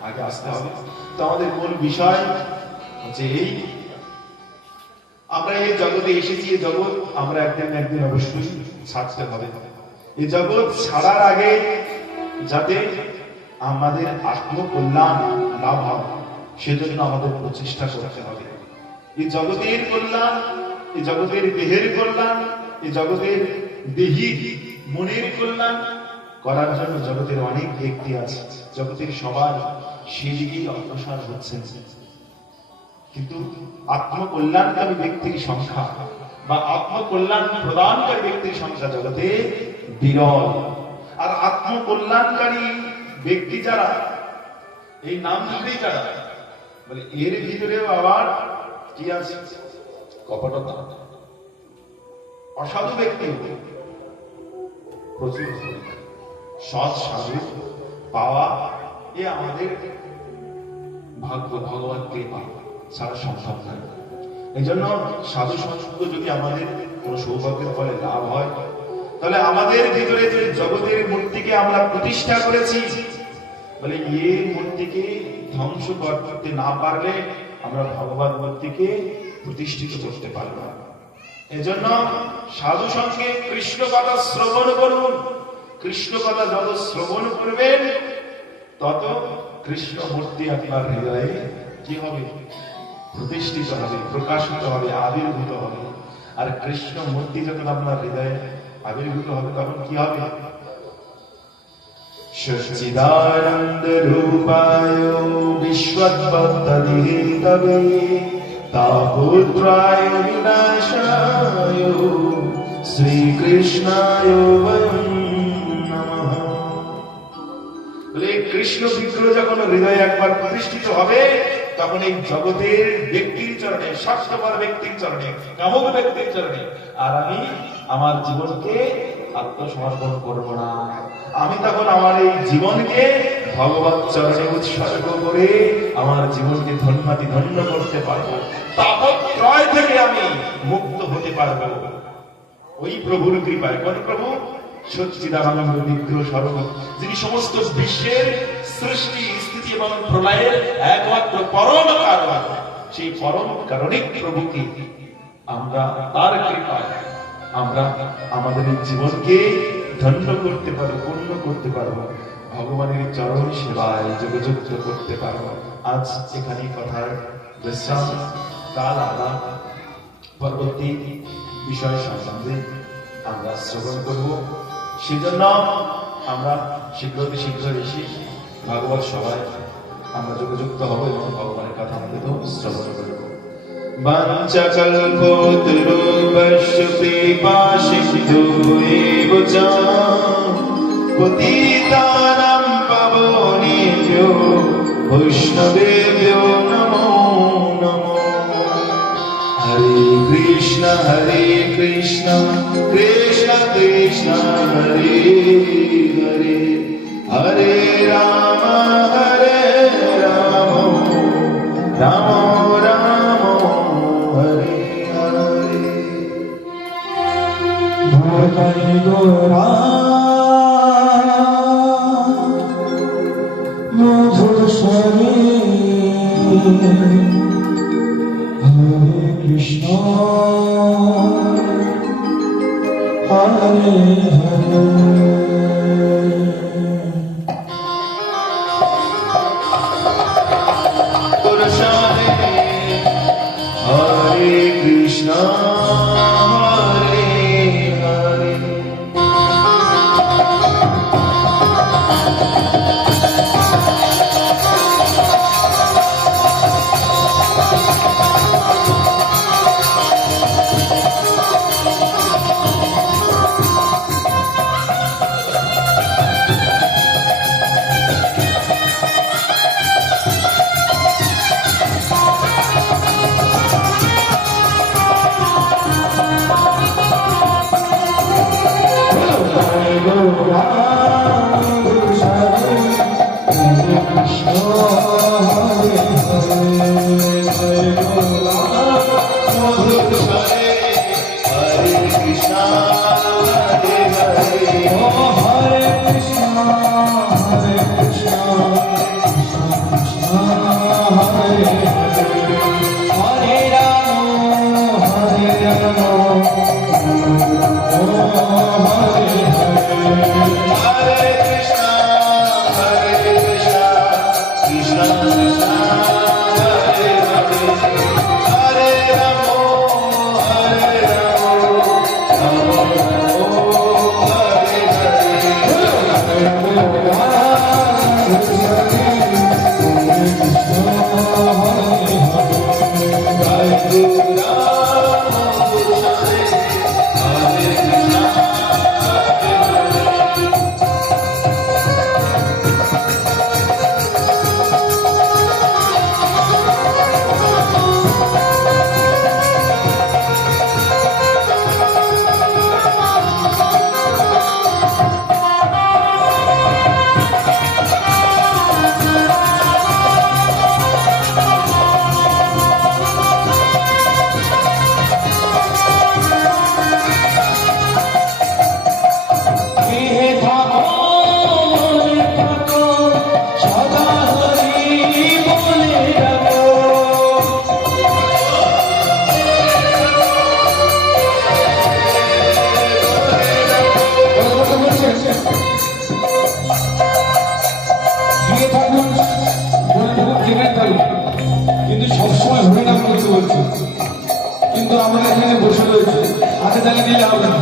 আগে আসতে হবে। তো আমাদের মূল বিষয় হচ্ছে এই, আমরা এই জগতে এসেছি। এই জগৎ আমরা একদিন না একদিন অবশ্যই ছাড়তে হবে। এই জগৎ ছাড়ার আগে যাতে আমাদের আত্মকল্যাণ লাভ হয়, সেজন্য আমাদের প্রচেষ্টা করতে হবে। এই জগতের কল্যাণ, এই জগতের দেহের কল্যাণ, এই জগতের দেহি মনের কল্যাণ করার জন্য জগতের অনেক ব্যক্তি আছে, জগতের সবাই সেদিকেই অগ্রসর হচ্ছেন। কিন্তু আত্মকল্যাণকারী ব্যক্তির সংখ্যা বা আত্মকল্যাণ প্রদানকারী ব্যক্তির সংখ্যা জগতে বিরল। আর আত্মকল্যাণকারী ব্যক্তি যারা, এই নাম ধরেই যারা, বলে এর ভিতরেও আবার কি আছে? কপটতা। অসাধু ব্যক্তি প্রচুর, সৎ সাধু পাওয়া এ আমাদের ভাগ্য, ভগবান কৃপা ছাড়া সম্ভব নয়। এই জন্য সাধু সংসর্গ যদি আমাদের কোন সৌভাগ্যের ফলে লাভ হয়, তাহলে আমাদের ভিতরে যে জগতের মূর্তিকে আমরা প্রতিষ্ঠা করেছি, বলে এই মূর্তিকে ধ্বংস করতে না পারলে আমরা ভগবান মূর্তিকে প্রতিষ্ঠিত করতে পারব না। এজন্য সাধু সঙ্গে কৃষ্ণ কথা শ্রবণ করুন। কৃষ্ণ কথা যত শ্রবণ করবেন, তত কৃষ্ণ মূর্তি আপনার হৃদয়ে কি হবে? প্রতিষ্ঠিত হবে, প্রকাশিত হবে, আবির্ভূত হবে। আর কৃষ্ণ মূর্তি যখন আপনার হৃদয়ে আবির্ভূত হবে, তখন কি হবে? সচ্চিদানন্দ রূপায় বিশ্বৎপত্তদিহেতবে তাপত্রায় বিনাশায় শ্রীকৃষ্ণায় বয়ং নমঃ। বলে কৃষ্ণ বিগ্রহ যখন হৃদয়ে একবার প্রতিষ্ঠিত হবে, তখন এই জগতের ব্যক্তির চরণে, স্বার্থপর ব্যক্তির চরণে, কামক ব্যক্তির চরণে আর আমি আমার জীবনকে আত্মসমর্পণ করব না। আমি তখন আমার এই জীবনকে ভগবত চরণে উৎসর্গ করে আমার জীবনকে ধন্যাতি ধন্য করতে পারবো। তাপত্রয় থেকে আমি মুক্ত হতে পারবো ওই প্রভুর কৃপায়। কোন প্রভু? সচ্চিদানন্দ বিগ্রহ স্বরূপ, যিনি সমস্ত বিশ্বের সৃষ্টি, স্থিতি এবং প্রলয়ের একমাত্র পরম কারণ। সেই পরম কারণিক প্রভুকে আমরা, তার কৃপায় আমরা আমাদের জীবনকে ধন্য করতে পারবো, পূর্ণ করতে পারবো, ভগবানের চরণ সেবায় যোগযুক্ত করতে পারবো। আজ এখানে কথার বিশ্রাম, কাল আমরা পরবর্তী বিষয় সম্বন্ধে আমরা শ্রবণ করব। সেজন্য আমরা শীঘ্রই এসে ভাগবত সভায় আমরা যোগযুক্ত হব এবং ভগবানের কথা আমাদের শ্রবণ করব। বাঞ্ছাকল্পতরুভ্যশ্চ কৃপাসিন্ধুভ্যেব চ পতিতানাং পাবনেভ্যো বৈষ্ণবেভ্যো নমো নমঃ। হরে কৃষ্ণ কৃষ্ণ কৃষ্ণ হরে হরে, হরে রাম রাম রাম হরে হরে। হরে গোরা মধুর স্বরে হরে কৃষ্ণ হরে হরে। হরে Krishna Hare Hare. Hare Krishna, Hare Krishna. কিন্তু আমরা এখানে বসে রয়েছি, হাতে তালি দিলে হবে না,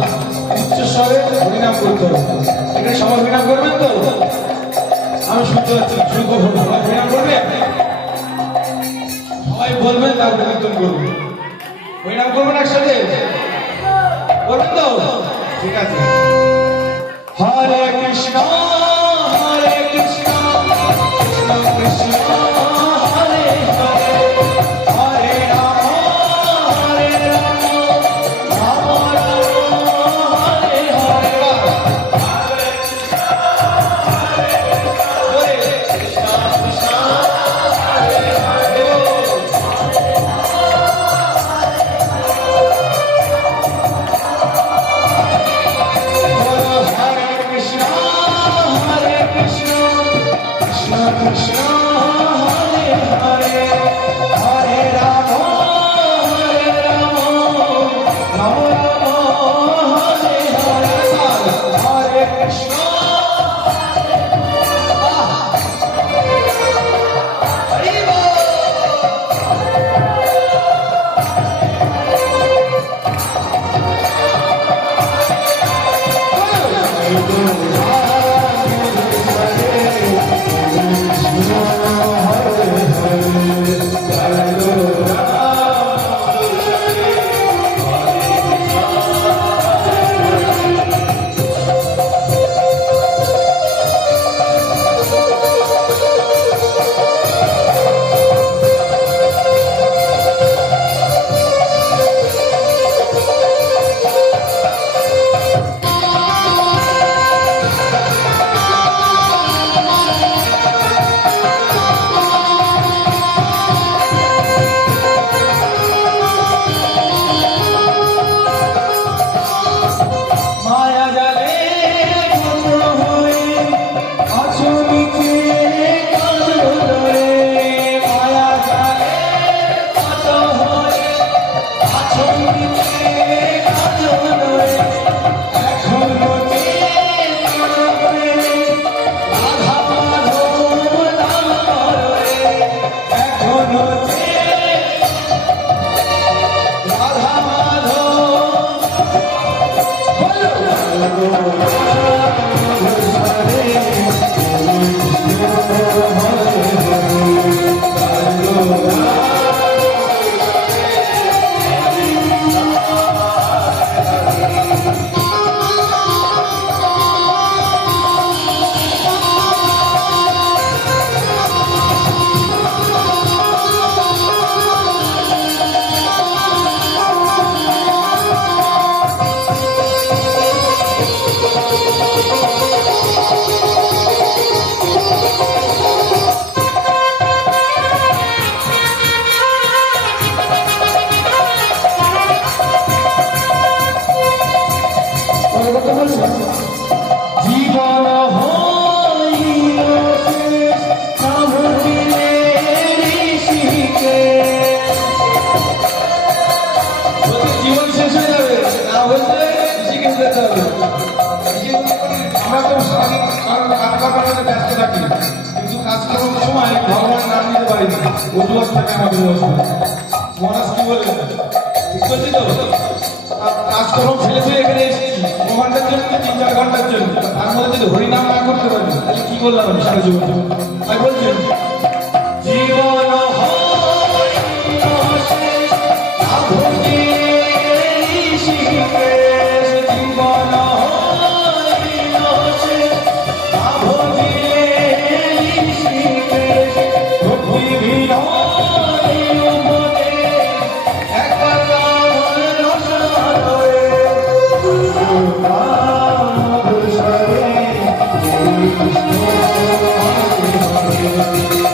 উচ্চস্বরে হরিনাম করতে হবে। এখানে সবাই হরিনাম করবেন তো? আমি শুনতে পাচ্ছি না, শুরু করবো না, সবাই হরিনাম করবে, সবাই বলবেন, তারপরে কীর্তন করবেন। হরিনাম করবেন একসাথে, করবেন তো? ঠিক আছে। হরে কৃষ্ণ হরে কৃষ্ণ কৃষ্ণ কৃষ্ণ হরে হরে, হরে রাম রাম রাম হরে হরে। জীবন হইল শেষ, না ভুলিলে ঋষিকেশ। বলছে জীবন শেষ হয়ে যাবে, না বললে ঋষিকেশ যেতে হবে। আমরা তো সারাদিন কারণ কাজকর্মের মধ্যে ব্যস্ত থাকি, কিন্তু কাজকর্মের সময় ভগবান নাম নিতে পারি না, অজুহাত থাকে আমাদের অবস্থা। মহারাজ কি বললেন? ঠিক বলছি তো? কাজকর্ম ফেলে ফেলে এখানে এসেছি 9 ঘন্টার জন্য, 3-4 ঘন্টার জন্য। তার মধ্যে যদি হরিনাম না করতে পারি তাহলে কি বললাম আমি সারা জীবন? তাই বলছেন জীবন হইল শেষ, না ভুলিলে ঋষিকেশ। জীবন হইল শেষ, না ভুলিলে ঋষিকেশ। ভক্তি বিনয় উপদেশ, একবার রামের রসনালয়ে। Hare Krishna, Hare Krishna, Hare Hare.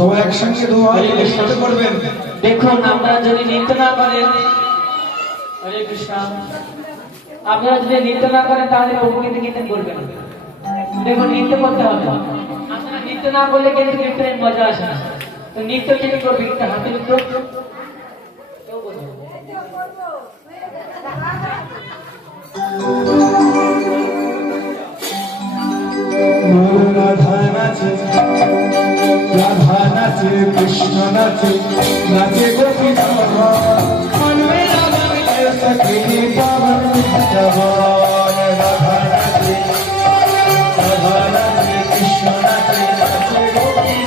সবাই একসঙ্গে দু হাত একসাথে করবেন। দেখুন আপনারা যদি নৃত্য না করেন, হরে কৃষ্ণ, আপনারা যদি নৃত্য না করেন তাহলে প্রভু কিন্তু কীর্তন করবেন না। দেখুন নৃত্য করতে হবে, আপনারা নৃত্য না করলে কিন্তু কীর্তনের মজা আসে না। তো নৃত্য কে করবে? কিন্তু হাতে নৃত্য কেউ বলবে না। মোর রাধা নাচে, রাধা নাচে, কৃষ্ণ নাচে, নাচে গোপী মন में रावण के सखी पावन जवान। राधा नाचे, राधा नाचे, कृष्ण नाचे, नाचे गोपी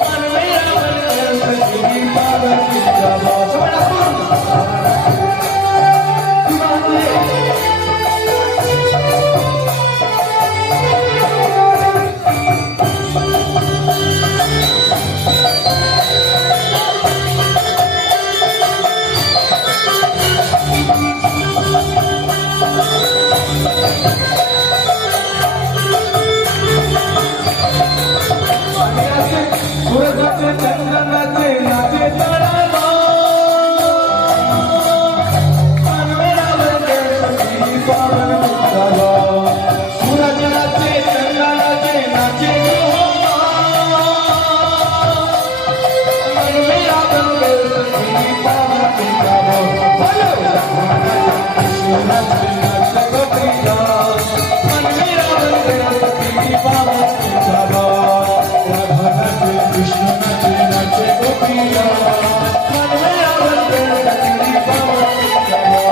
मन में रावण के सखी पावन जवान। सूरज नाचे, चंद्र नाचे, नाचे तारा मन में रावण के सखी पावन जवान। सूरज नाचे, चंद्र नाचे, नाचे मन में रावण के सखी पावन जवान। कृष्ण नाचे, नाचे गोपी मन में रावण के सखी पावन जवान। राधा नाचे, कृष्ण नाचे, नाचे गोपी मन में रावण के सखी पावन जवान।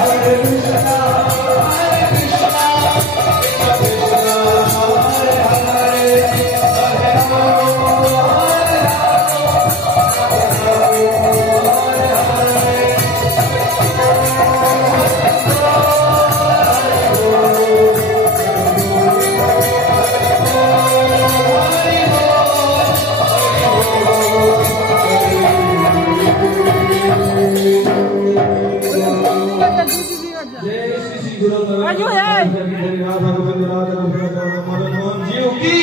Hare Krishna जय श्री श्री गुरु राधा गोविंद राधा गोविंद मदन मोहन जीव की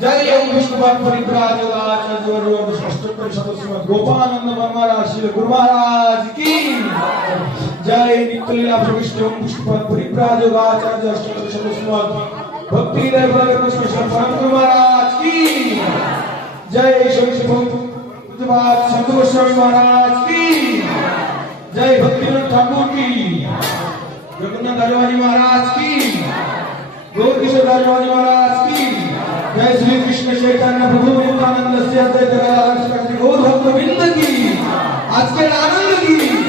जय ओम विष्णुपाद परिव्राजकाचार्य षष्ठोत्तर सदस्य गोपानंद महाराज श्री गुरु महाराज की जय नित्यलीला प्रविष्ट ओम विष्णुपाद परिव्राजकाचार्य षष्ठोत्तर सदस्य भक्ति देव गुरु महाराज की जय श्री पूज्यपाद संत गोस्वामी महाराज की जय भक्तिनाथ ठाकुर की जगन्नाथ दासवाजी महाराज की गौर किशोर दासवाजी महाराज की जय श्री कृष्ण चैतन्य प्रभु नित्यानंद से अद्वैत गौर भक्त वृंद की आज के आनंद की